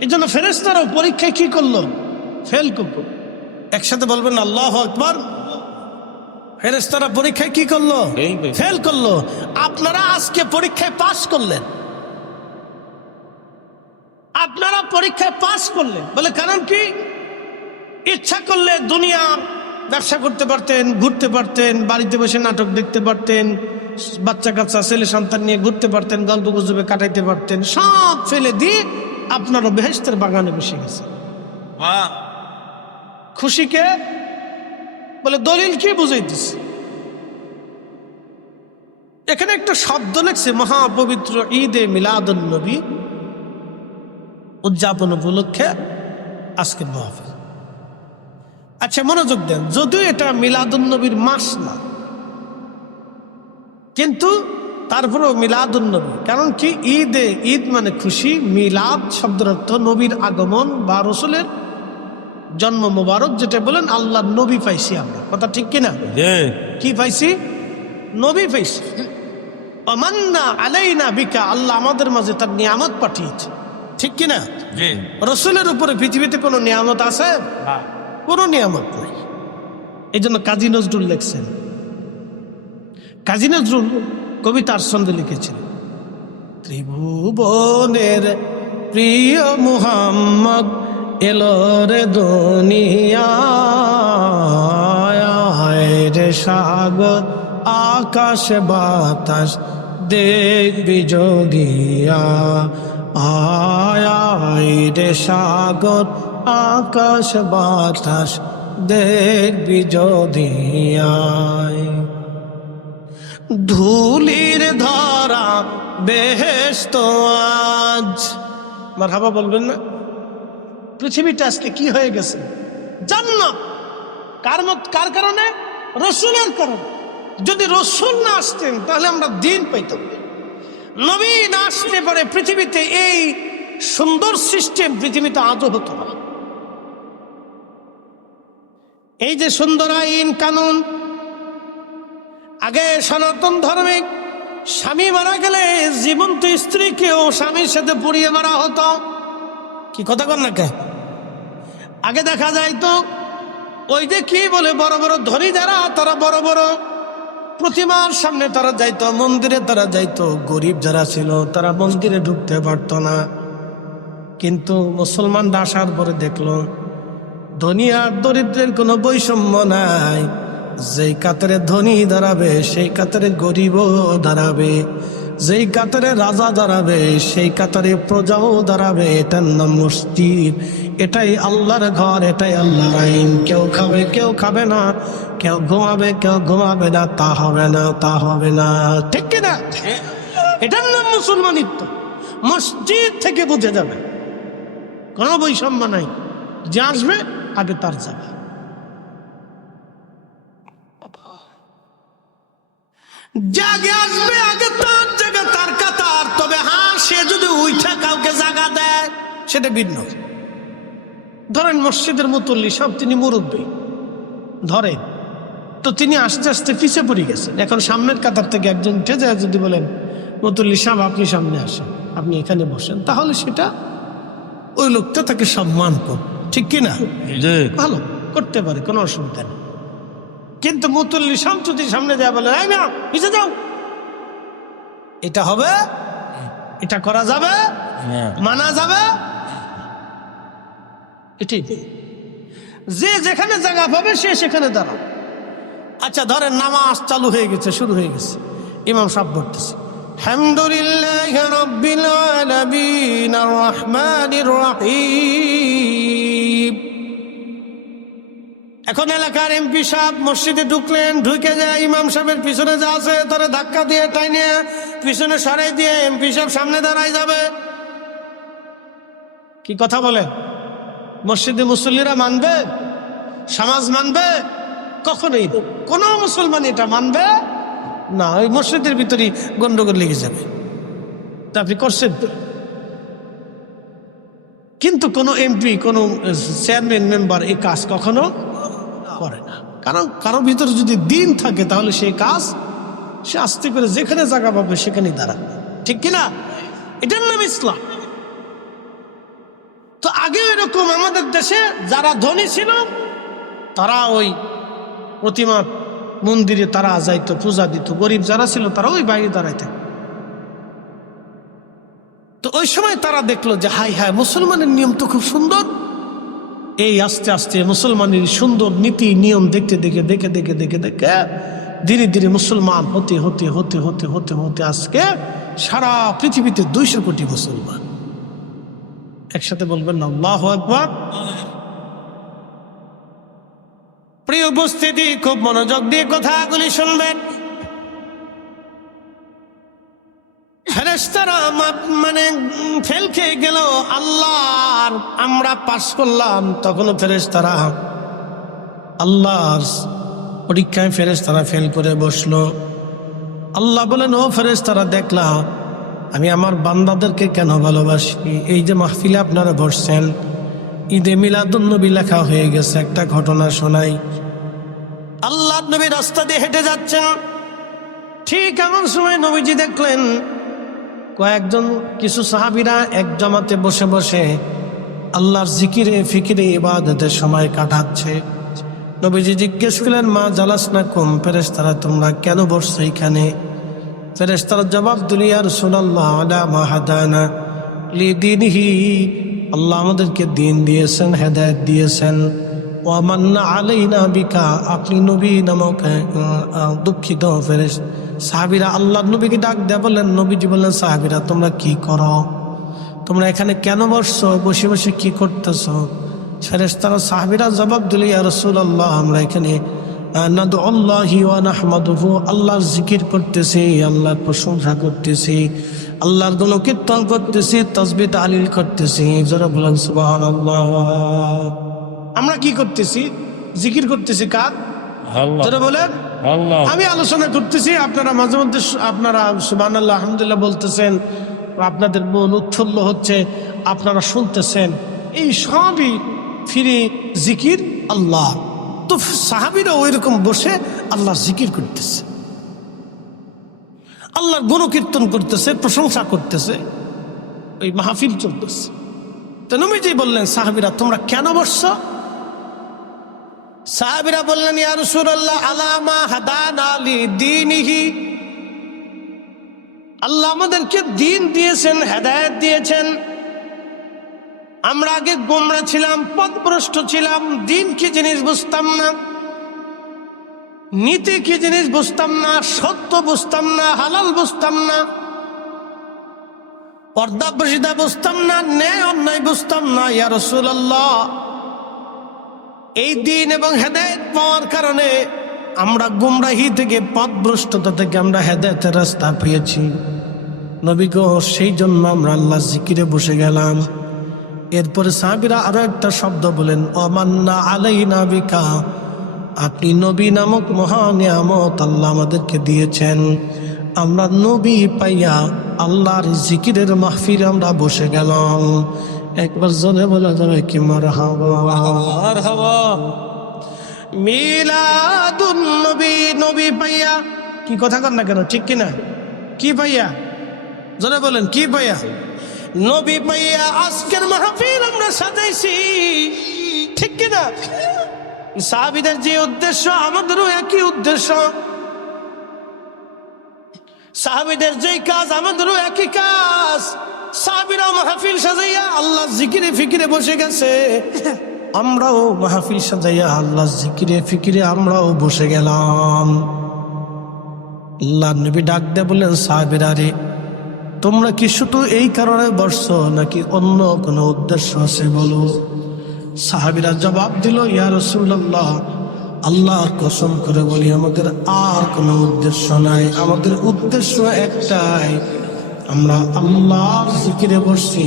এই জন্য ফেরেশতারাও পরীক্ষায় কি করলো? ফেল করলো। একসাথে বলবেন আল্লাহু আকবার। ফেরেশতারা পরীক্ষায় কি করলো? ফেল করলো। আপনারা আজকে পরীক্ষায় পাস করলেন, আপনারা পরীক্ষায় পাস করলেন বলে কারণ কি? ইচ্ছা করলে দুনিয়ার ব্যবসা করতে পারতেন, ঘুরতে পারতেন, বাড়িতে বসে নাটক দেখতে পারতেন, বাচ্চা কাচ্চা ছেলে সন্তান নিয়ে ঘুরতে পারতেন, গল্প গুজবে কাটাইতে পারতেন। সব ফেলে দিয়ে আপনারা বেহেশতের বাগানে বসে গেছে। খুশিকে বলে দলিল কি বুঝাইতেছে? এখানে একটা শব্দ লিখছে, মহাপবিত্র ঈদে মিলাদুন নবী উদযাপন উপলক্ষে আজকের মাহফিল। আচ্ছা মনোযোগ দেন, যদিও এটা মিলাদুন নবীর মাস না, কিন্তু তারপরেও মিলাদুন নবী। কারণ কি? ঈদে, ঈদ মানে খুশি, মিলাদ শব্দের অর্থ নবীর আগমন বা রসুলের জন্ম মোবারক, যেটা বলেন আল্লাহ নবী পাইছি আমরা। কথা ঠিক কিনা? কি পাইছি? নবী পাইছি। আমান্না আলাইনা বিকা, আল্লাহ আমাদের মাঝে তার নিয়ামত পাঠিয়েছে। ঠিক কিনা? রসুলের উপরে পৃথিবীতে কোনো নিয়ামত আছে? কোনো নিয়ামত নাই। এই জন্য কাজী নজরুল লিখছেন, কাজী নজরুল কবিতার ছন্দে লিখেছেন, ত্রিভুবনের প্রিয় মুহাম্মদ এলো রে দুনিয়ায়, রে সাগর আকাশ বাতাস দেখবি যদিয়া, আয় রে সাগর আকাশ বাতাস দেখবি যদিয়া, ধুলির ধরা বেহেশত আজ। মারহাবা বলবেন না? পৃথিবীটা আজকে কি হয়ে গেছে? জান্নাত। কার কারণে? রসুলের কারণে। যদি রসুল না আসতেন তাহলে আমরা দিন পাইতাম। নবী না আসতে পারে পৃথিবীতে এই সুন্দর সিস্টেম পৃথিবীতে আজও হতো না। এই যে সুন্দর আইন কানুন, আগে সনাতন ধর্মে স্বামী মারা গেলে জীবন্ত স্ত্রীকেও স্বামীর সাথে পুড়িয়ে মারা হতো। কি কথা কর না কে? আগে দেখা যায় তো ওই যে কি বলে বড় বড় ধনী যারা তারা বড় বড় প্রতিমার সামনে তারা যাইতো, মন্দিরে তারা যাইতো। গরিব যারা ছিল তারা মন্দিরে ঢুকতে পারতো না। কিন্তু মুসলমানরা আসার পরে দেখলো ধনী আর দরিদ্রের কোনো বৈষম্য নাই। যেই কাতারে ধনী দাঁড়াবে সেই কাতারে গরিবও দাঁড়াবে, যেই কাতারে রাজা দাঁড়াবে সেই কাতারে প্রজাও দাঁড়াবে। এটার নাম মসজিদ, এটাই আল্লাহর ঘর, এটাই আল্লাহর আইন। কেউ খাবে কেউ খাবে না, কেউ ঘুমাবে কেউ ঘুমাবে না, তা হবে না, তা হবে না, ঠিক কিনা? এটার নাম মুসলমানিত্ব। মসজিদ থেকে বুঝে যাবে কোনো বৈষম্য নাই, যে আসবে আগে তার যাবে। জাগে আসবে আগে তার জায়গা, তার কাতার। তবে হ্যাঁ, সে যদি উঠা কাউকে জায়গা দেয় সেটা ভিন্ন। ধরেন মসজিদের মুতল্লি সব, তিনি মুরব্বী ধরেন, তো তিনি আস্তে আস্তে পিছিয়ে পড়ে গেছেন। এখন সামনের কাতার থেকে একজন উঠে যায়, যদি বলেন মুতল্লি সাহেব আপনি সামনে আসেন, আপনি এখানে বসেন, তাহলে সেটা ওই লোকটা তাকে সম্মান কর, ঠিক কিনা? ভালো করতে পারে, কোনো অসুবিধা নেই। কিন্তু মুতল্লি সাহেব যদি সামনে যায় বলে এই না পিছিয়ে যাও, এটা হবে? এটা করা যাবে? মানা যাবে? এটাই যে যেখানে জায়গা পাবে সে সেখানে দাঁড়াও। আচ্ছা ধরেন নামাজ চালু হয়ে গেছে, শুরু হয়ে গেছে, ইমাম সাহেব বলতেছে আলহামদুলিল্লাহ রাব্বিল আলামিন আর রহমানির রহিম। এখন এলাকার এমপি সাহেব মসজিদে ঢুকলেন, ঢুকে যায় ইমাম সাহেবের পিছনে যা আছে তারা ধাক্কা দিয়ে টাইনে পিছনে সরাই দিয়ে এমপি সাহেব সামনে দাঁড়ায় যাবে। কি কথা বলে? মসজিদে মুসল্লিরা মানবে? সমাজ মানবে? কখনোই কোন মুসলমান এটা মানবে না। ওই মসজিদের ভিতরে গন্ডগোল লেগে যাবে। তা আপনি করছেন, কিন্তু কোন এমপি কোন চেয়ারম্যান মেম্বার এই কাজ কখনো করে না। কারণ কারোর ভিতরে যদি দিন থাকে তাহলে সেই কাজ সে আস্তে করে যেখানে জায়গা পাবে সেখানেই দাঁড়াবে, ঠিক কিনা? এটার নাম ইসলাম। তো আগে এরকম আমাদের দেশে যারা ধনী ছিল তারা ওই প্রতিমা মন্দিরে তারা যাইতো, পূজা দিত। গরিব যারা ছিল তারা ওই বাইরে দাঁড়াইতে। তো ওই সময় তারা দেখলো যে হাই হাই, মুসলমানের নিয়ম তো খুব সুন্দর। এই আস্তে আস্তে মুসলমানের সুন্দর নীতি নিয়ম দেখতে দেখে দেখে দেখে দেখে দেখে ধীরে ধীরে মুসলমান হতে হতে হতে হতে হতে হতে আজকে সারা পৃথিবীতে 200 কোটি মুসলমান। একসাথে বলবেন না আল্লাহু আকবার। প্রিয় উপস্থিতি, খুব মনোযোগ দিয়ে কথাগুলি শুনবেন। ফেরেশতারা মানে ফেল খেয়ে গেল, আল্লাহর আমরা পাস করলাম, তখনও ফেরেশতারা আল্লাহর পরীক্ষায় ফেরেশতারা ফেল করে বসলো। আল্লাহ বলেন ও ফেরেশতারা, দেখলাম আমি আমার বান্দাদেরকে কেন ভালোবাসি। এই যে মাহফিলে আপনারা বসছেন, ঈদে মিলাদুন্নবী লেখা হয়ে গেছে। একটা ঘটনা শোনাই। আল্লাহ নবী রাস্তা দিয়ে হেঁটে যাচ্ছেন, ঠিক এমন সময় নবীজি দেখলেন কয়েকজন কিছু সাহাবীরা এক জামাতে বসে বসে আল্লাহর জিকিরে ফিকিরে ইবাদতের সময় কাটাচ্ছে। নবীজি জিজ্ঞেস করলেন মা জালাসনাকুম, ফেরেশতারা তোমরা কেন বসছো এখানে? ফেরেশতারা জবাব দিল ইয়া রাসূলুল্লাহ আলা মা হাদানা লিদীনিহি, আল্লাহ আমাদেরকে দ্বীন দিয়েছেন, হেদায়েত দিয়েছেন। ওয়া মান্না আলাইনা বিকা, আপনি নবী নামক দুঃখিত ফেরেশতা। সাহাবীরা আল্লাহর নবীকে ডাক দেয়া বললেন, নবীজি বললেন সাহাবীরা তোমরা কি করো? তোমরা এখানে কেন বসছো? বসে বসে কি করতেছো? ফেরেশতারা সাহাবীরা জবাব দিল ইয়া রাসূলুল্লাহ আমরা এখানে নাদউল্লাহি ওয়া নাহমাদুহু, আল্লাহর জিকির করতেছি, আল্লাহর প্রশংসা করতেছি, আল্লাহর গুণকীর্তন করতেছি, তাসবিহ তাহলিল করতেছি। যারা বলেন সুবহানাল্লাহ। আমরা কি করতেছি? জিকির করতেছি। কার? আল্লাহ। যারা বলেন আল্লাহ। আমি আলোচনা করতেছি, আপনারা মাঝে মধ্যে আপনারা সুবহানাল্লাহ আলহামদুলিল্লাহ বলতেছেন, আপনাদের মন উৎফুল্ল হচ্ছে, আপনারা শুনতেছেন। এই সবই ফিরে জিকির আল্লাহ। তো সাহাবীরা ওই রকম বসে আল্লাহ জিকির করতেছে। আল্লাহর গুণকীর্তন করতেছে, প্রশংসা করতেছে, ওই মাহফিল চলতেছে। তো নবীজি বললেন, সাহাবীরা তোমরা কেন বসছো? সাহাবীরা বললেন, ইয়া রাসূলুল্লাহ আলামা হাদানা লিদীনিহি, আল্লাহ আমাদেরকে দ্বীন দিয়েছেন, হেদায়েত দিয়েছেন। আমরা আগে গোমরা ছিলাম, পথভ্রষ্ট ছিলাম, দ্বীন কি জিনিস বুঝতাম না, নীতি কি জিনিস বুঝতাম না, সত্য বুঝতাম না, হালাল বুঝতাম না, পর্দা প্রসিদ্ধা বুঝতাম না, ন্যায় অন্যায় বুঝতাম না। ইয়া রাসূলুল্লাহ, এই দ্বীন এবং হেদায়েত পাওয়ার কারণে আমরা গুমরাহি থেকে, পথভ্রষ্টতা থেকে আমরা হেদায়েতের রাস্তা পেয়েছি। নবী গো, সেই জন্য আমরা আল্লাহর জিকিরে বসে গেলাম। এরপরে সাহাবীরা আরো একটা শব্দ বলেন, আমান্না আলাইনা বিকা, আপনি নবী নামক মহা নিয়ামত আল্লাহ আমাদেরকে দিয়েছেন। আমরা নবী পাইয়া আল্লাহর জিকিরের মাহফিলে আমরা বসে গেলাম। একবার জোরে বলা যাবে কি মারহাবা? মারহাবা। মিলাদুন নবী, নবী পাইয়া, কি কথা কর না কেন, ঠিক কিনা? কি পাইয়া? জোরে বলেন, কি পাইয়া? নবী পাইয়া আজকের মাহফিল আমরা সাজাইছি, ঠিক কিনা? সাহাবীদের যে উদ্দেশ্য, আমাদেরও একই উদ্দেশ্য। সাহাবীদের যেই কাজ, আমাদেরও একই কাজ। সাহাবীরাও মাহফিল সাজাইয়া আল্লাহ জিকিরে ফিকিরে বসে গেছে, আমরাও মাহফিল সাজাইয়া আল্লাহ জিকিরে ফিকিরে আমরাও বসে গেলাম। আল্লাহর নবী ডাক দিয়ে বললেন, সাহাবীরা রে, তোমরা কি শুধু এই কারণে বসছো নাকি অন্য কোনো উদ্দেশ্য আছে বলো? সাহাবীরা জবাব দিল, ইয়া রাসূলুল্লাহ, আল্লাহর কসম করে বলি আমাদের আর কোনো উদ্দেশ্য নাই, আমাদের উদ্দেশ্য একটাই, আমরা আল্লাহর জিকিরে বসছি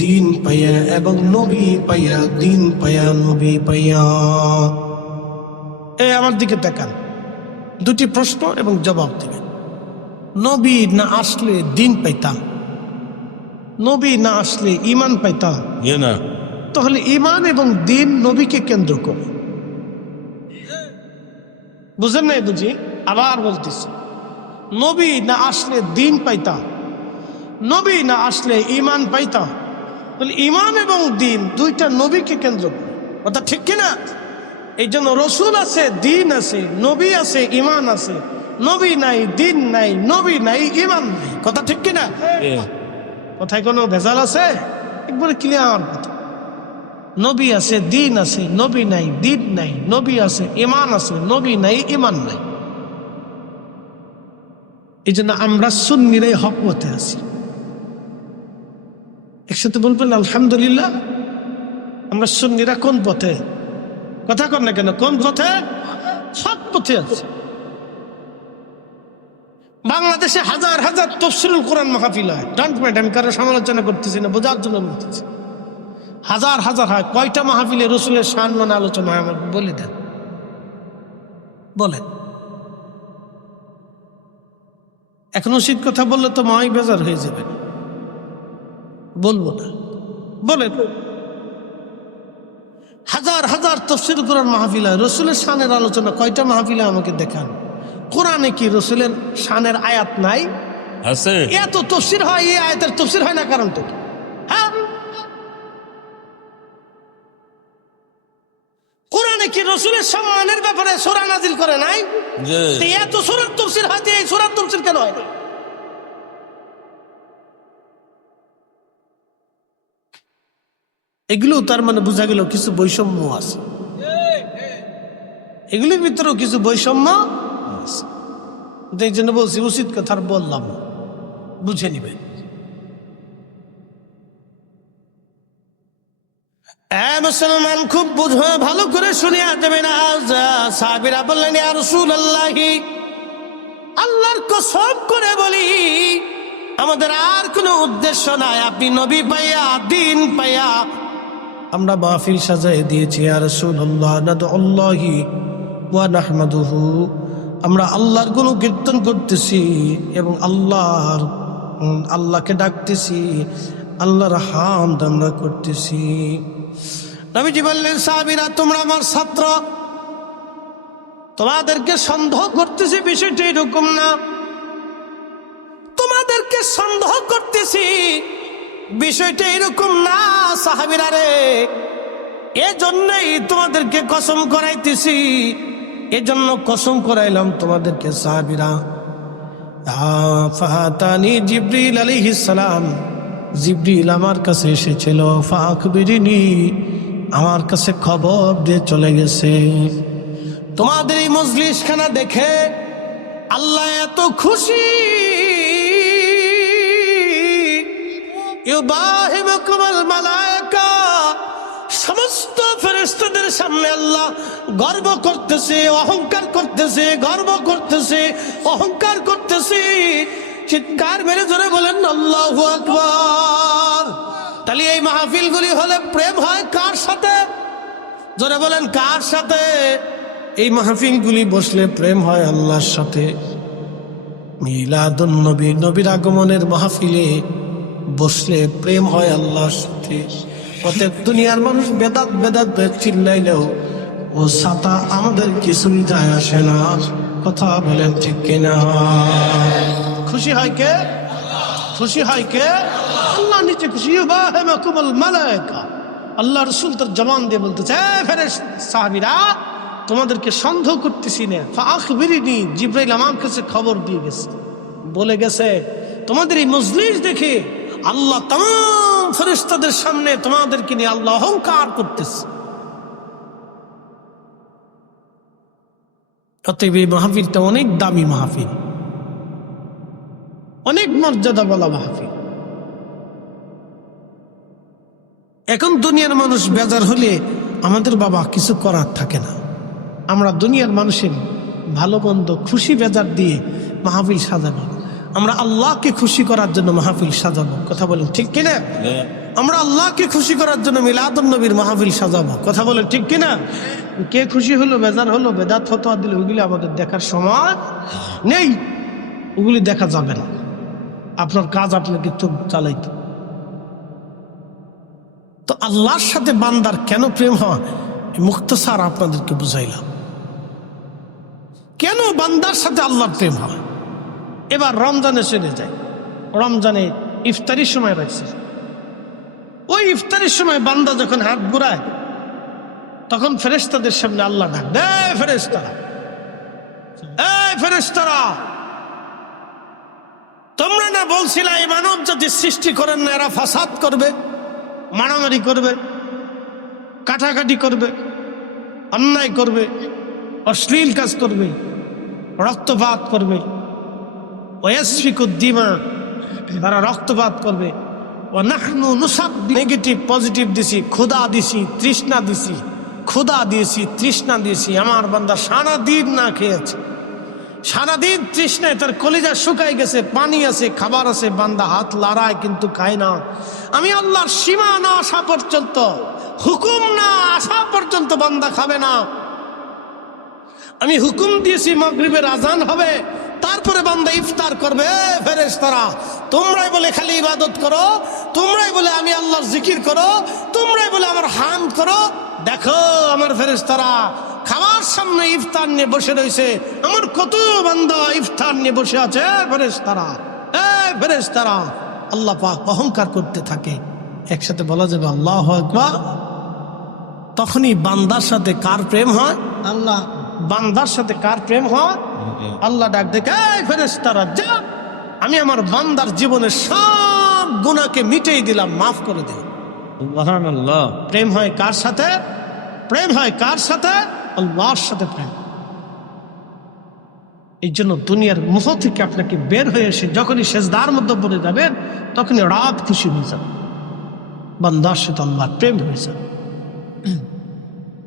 দিন পাইয়া এবং নবী পাইয়া, দিন পাইয়া নবী পাইয়া। এই আমার দিকে তাকান, দুটি প্রশ্ন এবং জবাব দিবেন। নবী না আসলে দিন পাইতাম, নবী না আসলে ঈমান পাইতাম না, তাহলে ঈমান এবং দিন নবীকে কেন্দ্র করে। বুঝেন নাই? বুঝি, আবার বলতেছি, নবী না আসলে দিন পাইতাম, নবী না আসলে ঈমান পাইতাম, তাহলে ঈমান এবং দিন দুইটা নবীকে কেন্দ্র করে। কথা ঠিক কিনা? এই জন্য রসুল আছে, দিন আছে, নবী আছে, ঈমান আছে। নবী নাই, দিন নাই, নবী নাই, ঈমান নাই। কথা ঠিক কিনা? কথায় কোনো ভেজাল আছে? একবারে ক্লিয়ার কথা। নবী আছে, দিন আছে, নবী নাই, দিন নাই, নবী আছে, ঈমান আছে, নবী নাই, ঈমান নাই। এই জন্য আমরা সুন্নিরাই হক পথে আছি। একসাথে বলবেন আলহামদুলিল্লাহ। আমরা সুন্নিরা কোন পথে? কথা কর না কেন, কোন পথে? হক পথে আছে। বাংলাদেশে হাজার হাজার তাফসীরুল কোরআন মাহফিল হয়। ডোন্ট মাইন্ড, আমি কারো সমালোচনা করতেছি না, বোঝার জন্য বলতেছি। হাজার হাজার হয়। কয়টা মাহফিলে রসুলের শান মানে আলোচনা হয় আমাকে বলে দেন, বলেন। এখন উচিত কথা বললে তো মাই বেজার হয়ে যাবে, বলবো না, বলেন। হাজার হাজার তাফসীরুল কোরআন মাহফিল হয়, রসুলের শানের আলোচনা কয়টা মাহফিলে আমাকে দেখান। কোরআনে কি রসুলের শানের আয়াত নাই? আছে। এত তাফসীর হয়, এই আয়াতের তাফসীর হয় না, কারণটা কি? হ্যাঁ, কোরআনে কি রসুলের সম্মানের ব্যাপারে সূরা নাজিল করে নাই? এত সূরার তাফসীর হয়, এই সূরার তাফসীর কেন হয় না? এগুলো তার মানে বোঝা গেল কিছু বৈষম্য আছে, এগুলির ভিতরেও কিছু বৈষম্য আছে। এই জন্য বলছি, উচিত কথা বললাম, বুঝে নিবেন। মুসলমান খুব বুঝে, ভালো করে শুনিয়া যাবেন। সাহাবীরা বললেন, ইয়া রাসূলুল্লাহ, আল্লাহর কসম করে বলি আমাদের আর কোনো উদ্দেশ্য নাই, আপনি নবী পাইয়া, দিন পাইয়া আমরা মাহফিল সাজাই দিয়েছি। ইয়া রাসূলুল্লাহ, নাদউল্লাহি ওয়া নাহমাদুহু, আমরা আল্লাহর গুণ কীর্তন করতেছি এবং আল্লাহকে ডাকতেছি, আল্লাহর হামদ আমরা করতেছি। নবীজি বললেন, সাহাবীরা তোমরা আমার ছাত্র, তোমাদেরকে সন্দেহ করতেছি বিষয়টা এরকম না। সন্দেহ করতেছি বিষয়টা এরকম না সাহাবীরা রে, এজন্যই তোমাদেরকে কসম করাইতেছি, এজন্য কসম করাইলাম তোমাদেরকে সাহাবীরা। ফাতানি জিবরিল আলাইহিস সালাম, জিবরিল আমার কাছে এসেছিল, ফাখবিরিনি, আমার কাছে খবর দিয়ে চলে গেছে তোমাদের এই মজলিসখানা দেখে আল্লাহ এত খুশি, ইউবাহিমুকুমুল মালায়েকা, সমস্ত ফেরেশতাদের সামনে আল্লাহ গর্ব করতেছে, অহংকার করতেছে, গর্ব করতেছে, অহংকার করতেছে। চিৎকার মেরে জোরে বলেন আল্লাহু আকবার। তাহলে এই মাহফিলগুলি হলে প্রেম হয় কার সাথে? জোরে বলেন কার সাথে? এই মাহফিলগুলি বসলে প্রেম হয় আল্লাহর সাথে। মিলাদুন নবী, নবীর আগমনের মাহফিলে বসলে প্রেম হয় আল্লাহর সাথে। প্রত্যেক দুনিয়ার মানুষ বেদাত বেদাত চিল্লাইলেও ও সাতা আমাদের কিছুই যায় আসে না। কথা বলেন ঠিক কিনা? খুশি হয় কে? খুশি হয় কে? আল্লাহ নিচে খুশি। ইউবাহিমুকুমুল মালায়েকা, আল্লাহ রাসূল তার জবান দিয়ে বলতেছে, ফেরেশতা সাহাবীরা তোমাদেরকে সন্দেহ করতেছি না, ফাখবিরিনি, জিবরাইল আমার কাছে খবর দিয়ে গেছে, বলে গেছে তোমাদের এই মজলিস দেখে আল্লাহ तमाम ফেরেশতাদের সামনে তোমাদেরকে নিয়ে আল্লাহ অহংকার করতেছে। অতএব এই মাহফিলটা অনেক দামি মাহফিল, অনেক মর্যাদা বলা মাহফিল। এখন দুনিয়ার মানুষ বেজার হলে আমাদের বাবা কিছু করার থাকে না। আমরা দুনিয়ার মানুষের ভালো মন্দ খুশি বেজার দিয়ে মাহফিল সাজাবো। আমরা আল্লাহকে খুশি করার জন্য মাহফিল সাজাবো। কথা বলেন ঠিক কিনা? আমরা আল্লাহকে খুশি করার জন্য মিলাদুন নবীর মাহফিল সাজাবো। কথা বলেন ঠিক কিনা? কে খুশি হলো, বেজার হলো, বেদাত ফতোয়া দিলে ওগুলি আমাদের দেখার সময় নেই, ওগুলি দেখা যাবে না। আপনার কাজ আপনাকে তো চালাইতে। তো আল্লাহর সাথে বান্দার কেন প্রেম হয় মুখতাসার আপনাদেরকে বুঝাইলাম। কেন বান্দার সাথে আল্লাহর প্রেম হয়? এবার রমজানে চলে যায়, রমজানে ইফতারির সময় রয়েছে, ওই ইফতারির সময় বান্দা যখন হাত ঘুরায় তখন ফেরেশতাদের সামনে আল্লাহ ডাক দেয়, ফেরেশতারা, এই ফেরেশতারা, তোমরা না বলছিলে এই মানব জাতি সৃষ্টি করেন না, এরা ফাসাদ করবে, মারামারি করবে, কাটাকাটি করবে, অন্যায় করবে, অশ্লীল কাজ করবে, রক্তপাত করবে, ওয়াসফিকুদ্দিমা, তারা রক্তপাত করবে, ও নাহনু নুসাব্বি, নেগেটিভ পজিটিভ দিছি, ক্ষুধা দিছি, তৃষ্ণা দিছি, ক্ষুধা দিয়েছি, তৃষ্ণা দিয়েছি। আমার বান্দা সারাদিন না খেয়েছে, সারাদিন তৃষ্ণায় তার কলিজা শুকাই গেছে, পানি আছে, খাবার আছে, বান্দা হাত লড়ায় কিন্তু খায় না। আমি আল্লাহর সীমা না আসা পর্যন্ত, হুকুম না আসা পর্যন্ত বান্দা খাবে না। আমি হুকুম দিয়েছি মাগরিবের আজান হবে, তারপরে বান্দা ইফতার করবে। ফেরেশতারা, তোমরাই বলে খালি ইবাদত করো, তোমরাই বলে আমি আল্লাহর জিকির করো, তোমরাই বলে আমার হামদ করো। দেখো আমার ফেরেশতারা খাবার সামনে ইফতার নিয়ে বসে রয়েছে, আমার কত বান্দা ইফতার নিয়ে বসে আছে। ফেরেশতারা, এই ফেরেশতারা, আল্লাহ পাক অহংকার করতে থাকে। একসাথে বলা যাবে আল্লাহু আকবার। তখনই বান্দার সাথে কার প্রেম হয়? আল্লাহ। বান্দার সাথে কার প্রেম হয়? আল্লাহ ডাক দেখে, এই ফেরেশতারা যা, আমি আমার বান্দার জীবনের সব গুনাহকে মিটিয়ে দিলাম, মাফ করে দিলাম। সুবহানাল্লাহ। প্রেম হয় কার সাথে? প্রেম হয় কার সাথে? আল্লাহর সাথে প্রেম। এই জন্য দুনিয়ার মুখ থেকে আপনাকে বের হয়ে এসে যখনই সেজদার মধ্যে পড়ে যাবেন তখনই রাত খুশি হয়ে যাবে, বান্দার সাথে আল্লাহর প্রেম হয়ে যাবে।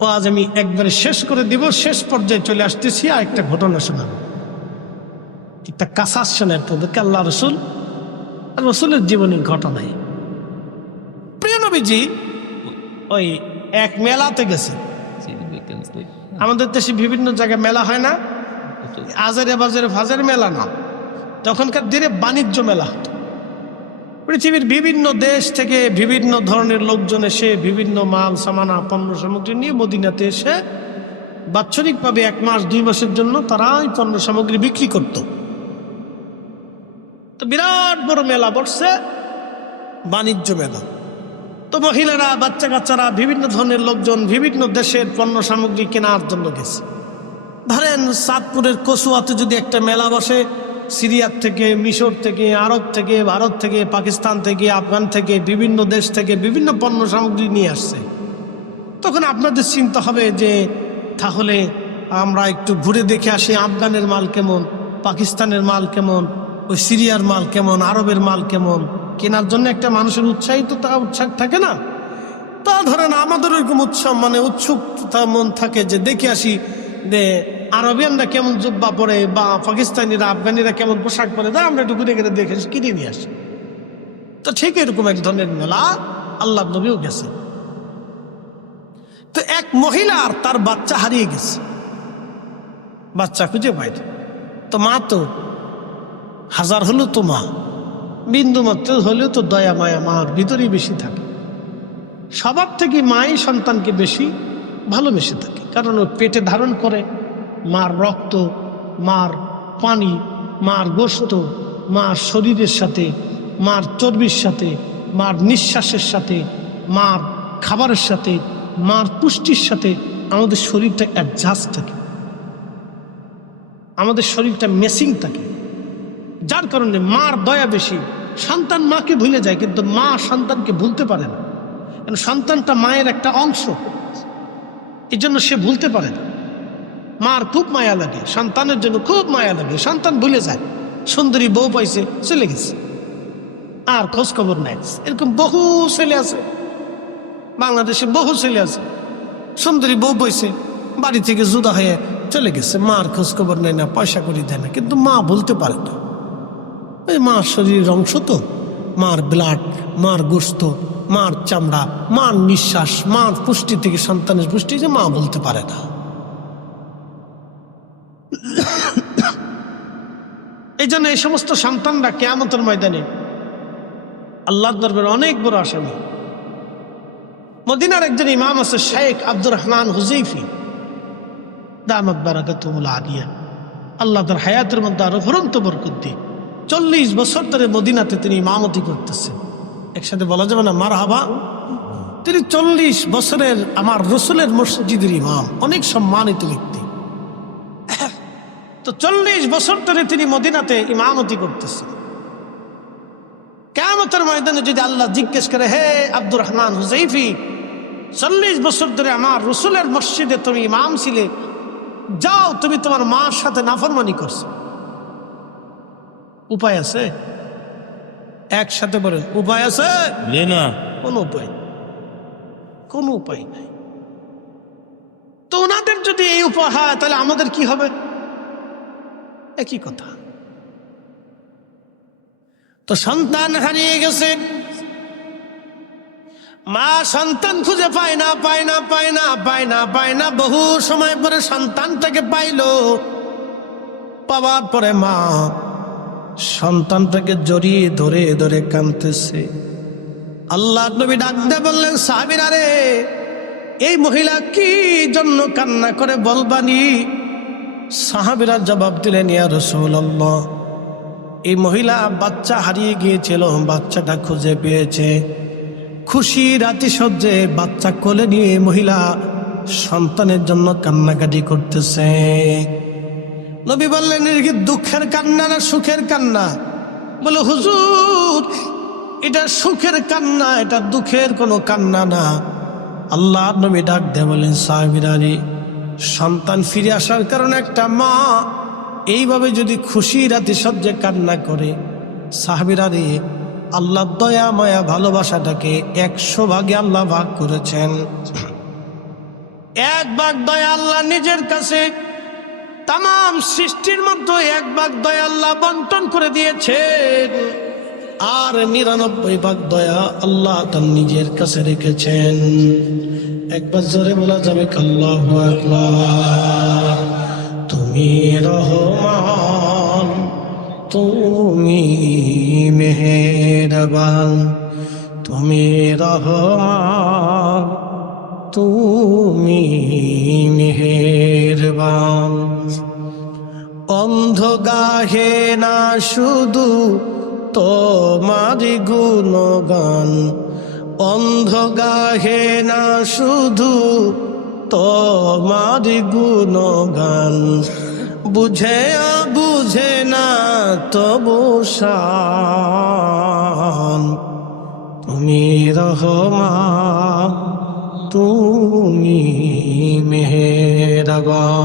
ও আজ আমি একবারে শেষ করে দিব, শেষ পর্যায়ে চলে আসতেছি। আর একটা ঘটনা শোনাবো, একটা কাসাস শোনায় তোদেরকে। আল্লাহ রসুল আর রসুলের জীবনের ঘটনায় প্রিয় নবীজি ওই এক মেলাতে গেছে। আমাদের দেশে বিভিন্ন জায়গায় মেলা হয় না, আজারে বাজারে ফাজারে মেলা না, তখনকার দিনে বাণিজ্য মেলা হতো। পৃথিবীর বিভিন্ন দেশ থেকে বিভিন্ন ধরনের লোকজন এসে বিভিন্ন মাল সামানা পণ্য সামগ্রী নিয়ে মদিনাতে এসে বাৎসরিকভাবে 1 মাস 2 মাসের জন্য তারা এই পণ্য সামগ্রী বিক্রি করত। তো বিরাট বড় মেলা বসছে, বাণিজ্য মেলা। তো মহিলারা, বাচ্চা কাচ্চারা, বিভিন্ন ধরনের লোকজন বিভিন্ন দেশের পণ্য সামগ্রী কেনার জন্য গেছে। ধরেন চাঁদপুরের কচুয়াতে যদি একটা মেলা বসে, সিরিয়ার থেকে, মিশর থেকে, আরব থেকে, ভারত থেকে, পাকিস্তান থেকে, আফগান থেকে, বিভিন্ন দেশ থেকে বিভিন্ন পণ্য সামগ্রী নিয়ে আসছে, তখন আপনাদের চিন্তা হবে যে তাহলে আমরা একটু ঘুরে দেখে আসি আফগানের মাল কেমন, পাকিস্তানের মাল কেমন, ওই সিরিয়ার মাল কেমন, আরবের মাল কেমন, কেনার জন্য একটা মানুষের উৎসাহ থাকে না? তা ধরেন আমাদের ওইরকম উৎসুকতা মন থাকে যে দেখে আসি যে আরবিয়ানরা কেমন জুব্বা পরে বা পাকিস্তানিরা, আফগানিরা কেমন পোশাক পরে, তা আমরা একটু ঘুরে ঘুরে দেখে কিনে নিয়ে আসি। তো ঠিক এরকম এক ধরনের মেলা আল্লাহ নবীও গেছে। তো এক মহিলার তার বাচ্চা হারিয়ে গেছে, বাচ্চা খুঁজে পাইনি। তো মা তো হাজার হলেও তো মা, বিন্দু মাত্র হলেও তো দয়া মায়া মার ভিতরেই বেশি থাকে। স্বভাব থেকে মাই সন্তানকে বেশি ভালোবেসে থাকে, কারণ ও পেটে ধারণ করে মার রক্ত, মার পানি, মার গোশত, মার শরীরের সাথে, মার চর্বির সাথে, মার নিঃশ্বাসের সাথে, মার খাবারের সাথে, মার পুষ্টির সাথে আমাদের শরীরটা অ্যাডজাস্ট থাকে, আমাদের শরীরটা মেসিং থাকে। যার কারণে মার দয়া বেশি। সন্তান মাকে ভুলে যায়, কিন্তু মা সন্তানকে ভুলতে পারে না, কারণ সন্তানটা মায়ের একটা অংশ, এই জন্য সে ভুলতে পারে না। মার খুব মায়া লাগে, সন্তানের জন্য খুব মায়া লাগে। সন্তান ভুলে যায়, সুন্দরী বউ পাইছে, চলে গেছে, আর খোঁজ খবর নাই। এরকম বহু ছেলে আছে, বাংলাদেশে বহু ছেলে আছে, সুন্দরী বউ পাইছে, বাড়ি থেকে জুদা হয়ে চলে গেছে, মার খোঁজ খবর নেয় না, পয়সা করে দেয় না, কিন্তু মা ভুলতে পারে না। ওই মার শরীরের অংশ তো, মার ব্লাড, মার গোশত, মার চামড়া, মার নিঃশ্বাস, মার পুষ্টি থেকে সন্তানের পুষ্টি, যে মা বলতে পারে না। এই জন্য এই সমস্ত সন্তানরা কিয়ামতের ময়দানে আল্লাহর দরবারে অনেক বড় আসামি। মদিনার একজন ইমাম আছে, শেখ আব্দুর রহমান হুযাইফী দামাত বারাকাতুহুল আলিয়া, আল্লাহ তার হায়াতের মধ্যে আরো ফুরন্ত বরকত দিয়ে 40 বছর ধরে মদিনাতে তিনি ইমামতি করতেছেন। একসাথে বলা যাবে না মারহাবা। তিনি 40 বছরের আমার রসুলের মসজিদের ইমাম, অনেক সম্মানিত ব্যক্তি। তো 40 বছর ধরে তিনি মদিনাতে ইমামতি করতেছেন। কিয়ামতের ময়দানে যদি আল্লাহ জিজ্ঞেস করে, হে আব্দুর রহমান হুযাইফী, 40 বছর ধরে আমার রসুলের মসজিদে তুমি ইমাম ছিলে, যাও তুমি তোমার মার সাথে নাফরমানি করছো, উপায় আছে? একসাথে বলেন, উপায় আছে? না, কোন উপায় নাই। তো ওনাদের যদি এই উপায় হয়, তাহলে আমাদের কি হবে? একই কথা। তো সন্তান হারিয়ে গেছে, মা সন্তান খুঁজে পায় না, পায় না, পায় না, পায় না, পায় না। বহু সময় পরে সন্তানটাকে পাইল, পাওয়ার পরে মা সন্তানটাকে জড়িয়ে ধরে ধরে কাঁদতেছে। আল্লাহ নবী ডাক দিয়ে বললেন, সাহাবীরা রে, এই মহিলা কি জন্য কান্না করে বলবানি? সাহাবীরা জবাব দিলেন, ইয়া রাসূলুল্লাহ, এই মহিলা বাচ্চা হারিয়ে গিয়েছিল, বাচ্চাটা খুঁজে পেয়েছে। খুশি রাতিসজ্জে বাচ্চা কোলে নিয়ে মহিলা সন্তানের জন্য কান্নাকাটি করতেছে। নবী বললেন, এর কি দুঃখের কান্না না সুখের কান্না? বলে, হুজুর, এটা সুখের কান্না, এটা দুঃখের কোনো কান্না না। আল্লাহ নবী ডাক দিয়ে বলেন, সাহাবীরা রে, সন্তান ফিরে আসার কারণে একটা মা এইভাবে যদি খুশি রাতিসজ্জে কান্না করে, সাহাবীরা রে, আল্লাহ দয়া মায়া ভালোবাসাটাকে 100 ভাগে আল্লাহ ভাগ করেছেন। 1 ভাগ দয়া আল্লাহ নিজের কাছে, তাম সৃষ্টির মধ্যে 1 ভাগ দয়া আল্লাহ বন্টন করে দিয়েছেন, আর 99 ভাগ দয়া আল্লাহ তার নিজের কাছে রেখেছেন। একবার জোরে বলা যাবে আল্লাহু আকবার। তুমি রহমান, তুমি মেহেরবান, তুমি রহমান, তুমি মেহেরবান। অন্ধ গাহে না শুধু তোমারি গুণগান, অন্ধ গাহে না শুধু তোমারি গুণগান, বুঝে বুঝে না তবু শান। তুমি রহমান, তুমি মেহেরবান।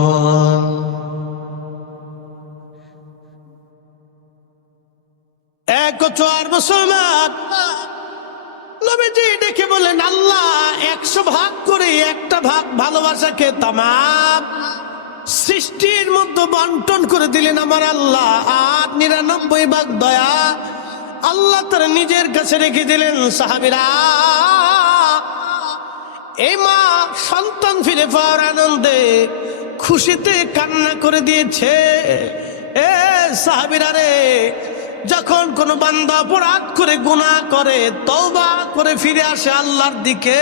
এক আর মুসলমান নবীজি ডেকে বলেন, আল্লাহ 100 ভাগ করে একটা ভাগ ভালোবাসাকে তামাম সৃষ্টির মধ্যে বন্টন করে দিলেন আমার আল্লাহ, আর 99 ভাগ দয়া আল্লাহ তার নিজের কাছে রেখে দিলেন। সাহাবীরা এই মা সন্তান ফিরে পাওয়ার আনন্দে খুশিতে কান্না করে দিয়েছে। এ সাহাবীরা রে, যখন কোন বান্দা অপরাধ করে গুনাহ করে তওবা করে ফিরে আসে আল্লাহর দিকে,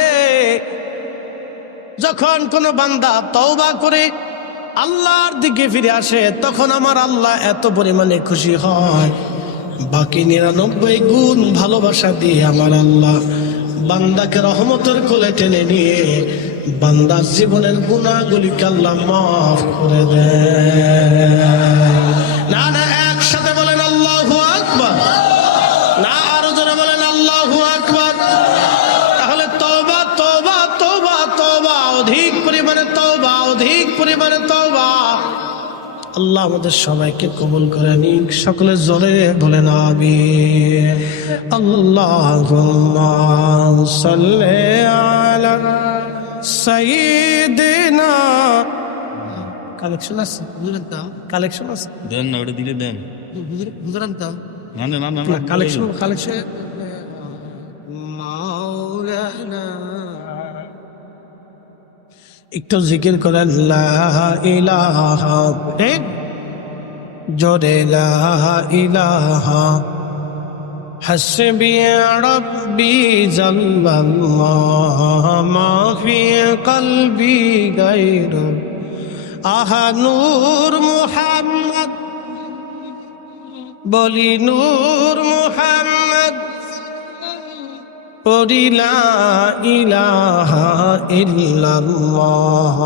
যখন কোন বান্দা তওবা করে আল্লাহর দিকে ফিরে আসে, তখন আমার আল্লাহ এত পরিমাণে খুশি হয়, বাকি 99 গুণ ভালোবাসা দিয়ে আমার আল্লাহ বান্দাকে রহমতের কোলে টেনে নিয়ে বান্দার জীবনের গুনাহগুলিকে আল্লাহ মাফ করে দেয়। না না, একসাথে বলেন আল্লাহু আকবার, না আরো জোরে বলেন আল্লাহু আকবার। তাহলে তওবা তওবা তওবা তওবা, অধিক পরিমাণে তওবা, অধিক পরিমাণে তওবা। আল্লাহ আমাদের সবাইকে কবুল করে নিক, সকলে জোরে বলেন আমিন। আল্লাহুম্মা সাল্লি আলা সাইয়্যিদিনা। কালেকশন আছে, হুজুরের দাম কালেকশন আছে, দেন না, ওটা দিলে দেন। হুজুরের দাম না না না না, কালেকশন কালেকশন মাওলানা। একটু জিকির করেন লা ইলাহা, জোরে লা ইলাহা হাসবি রাব্বি জাল্লাল্লাহ মা ফি কলবি গায়রু। আহা নূর মুহাম্মদ, বলি নূর মুহাম্মদ, পড়ি লা ইলাহা ইল্লাল্লাহ।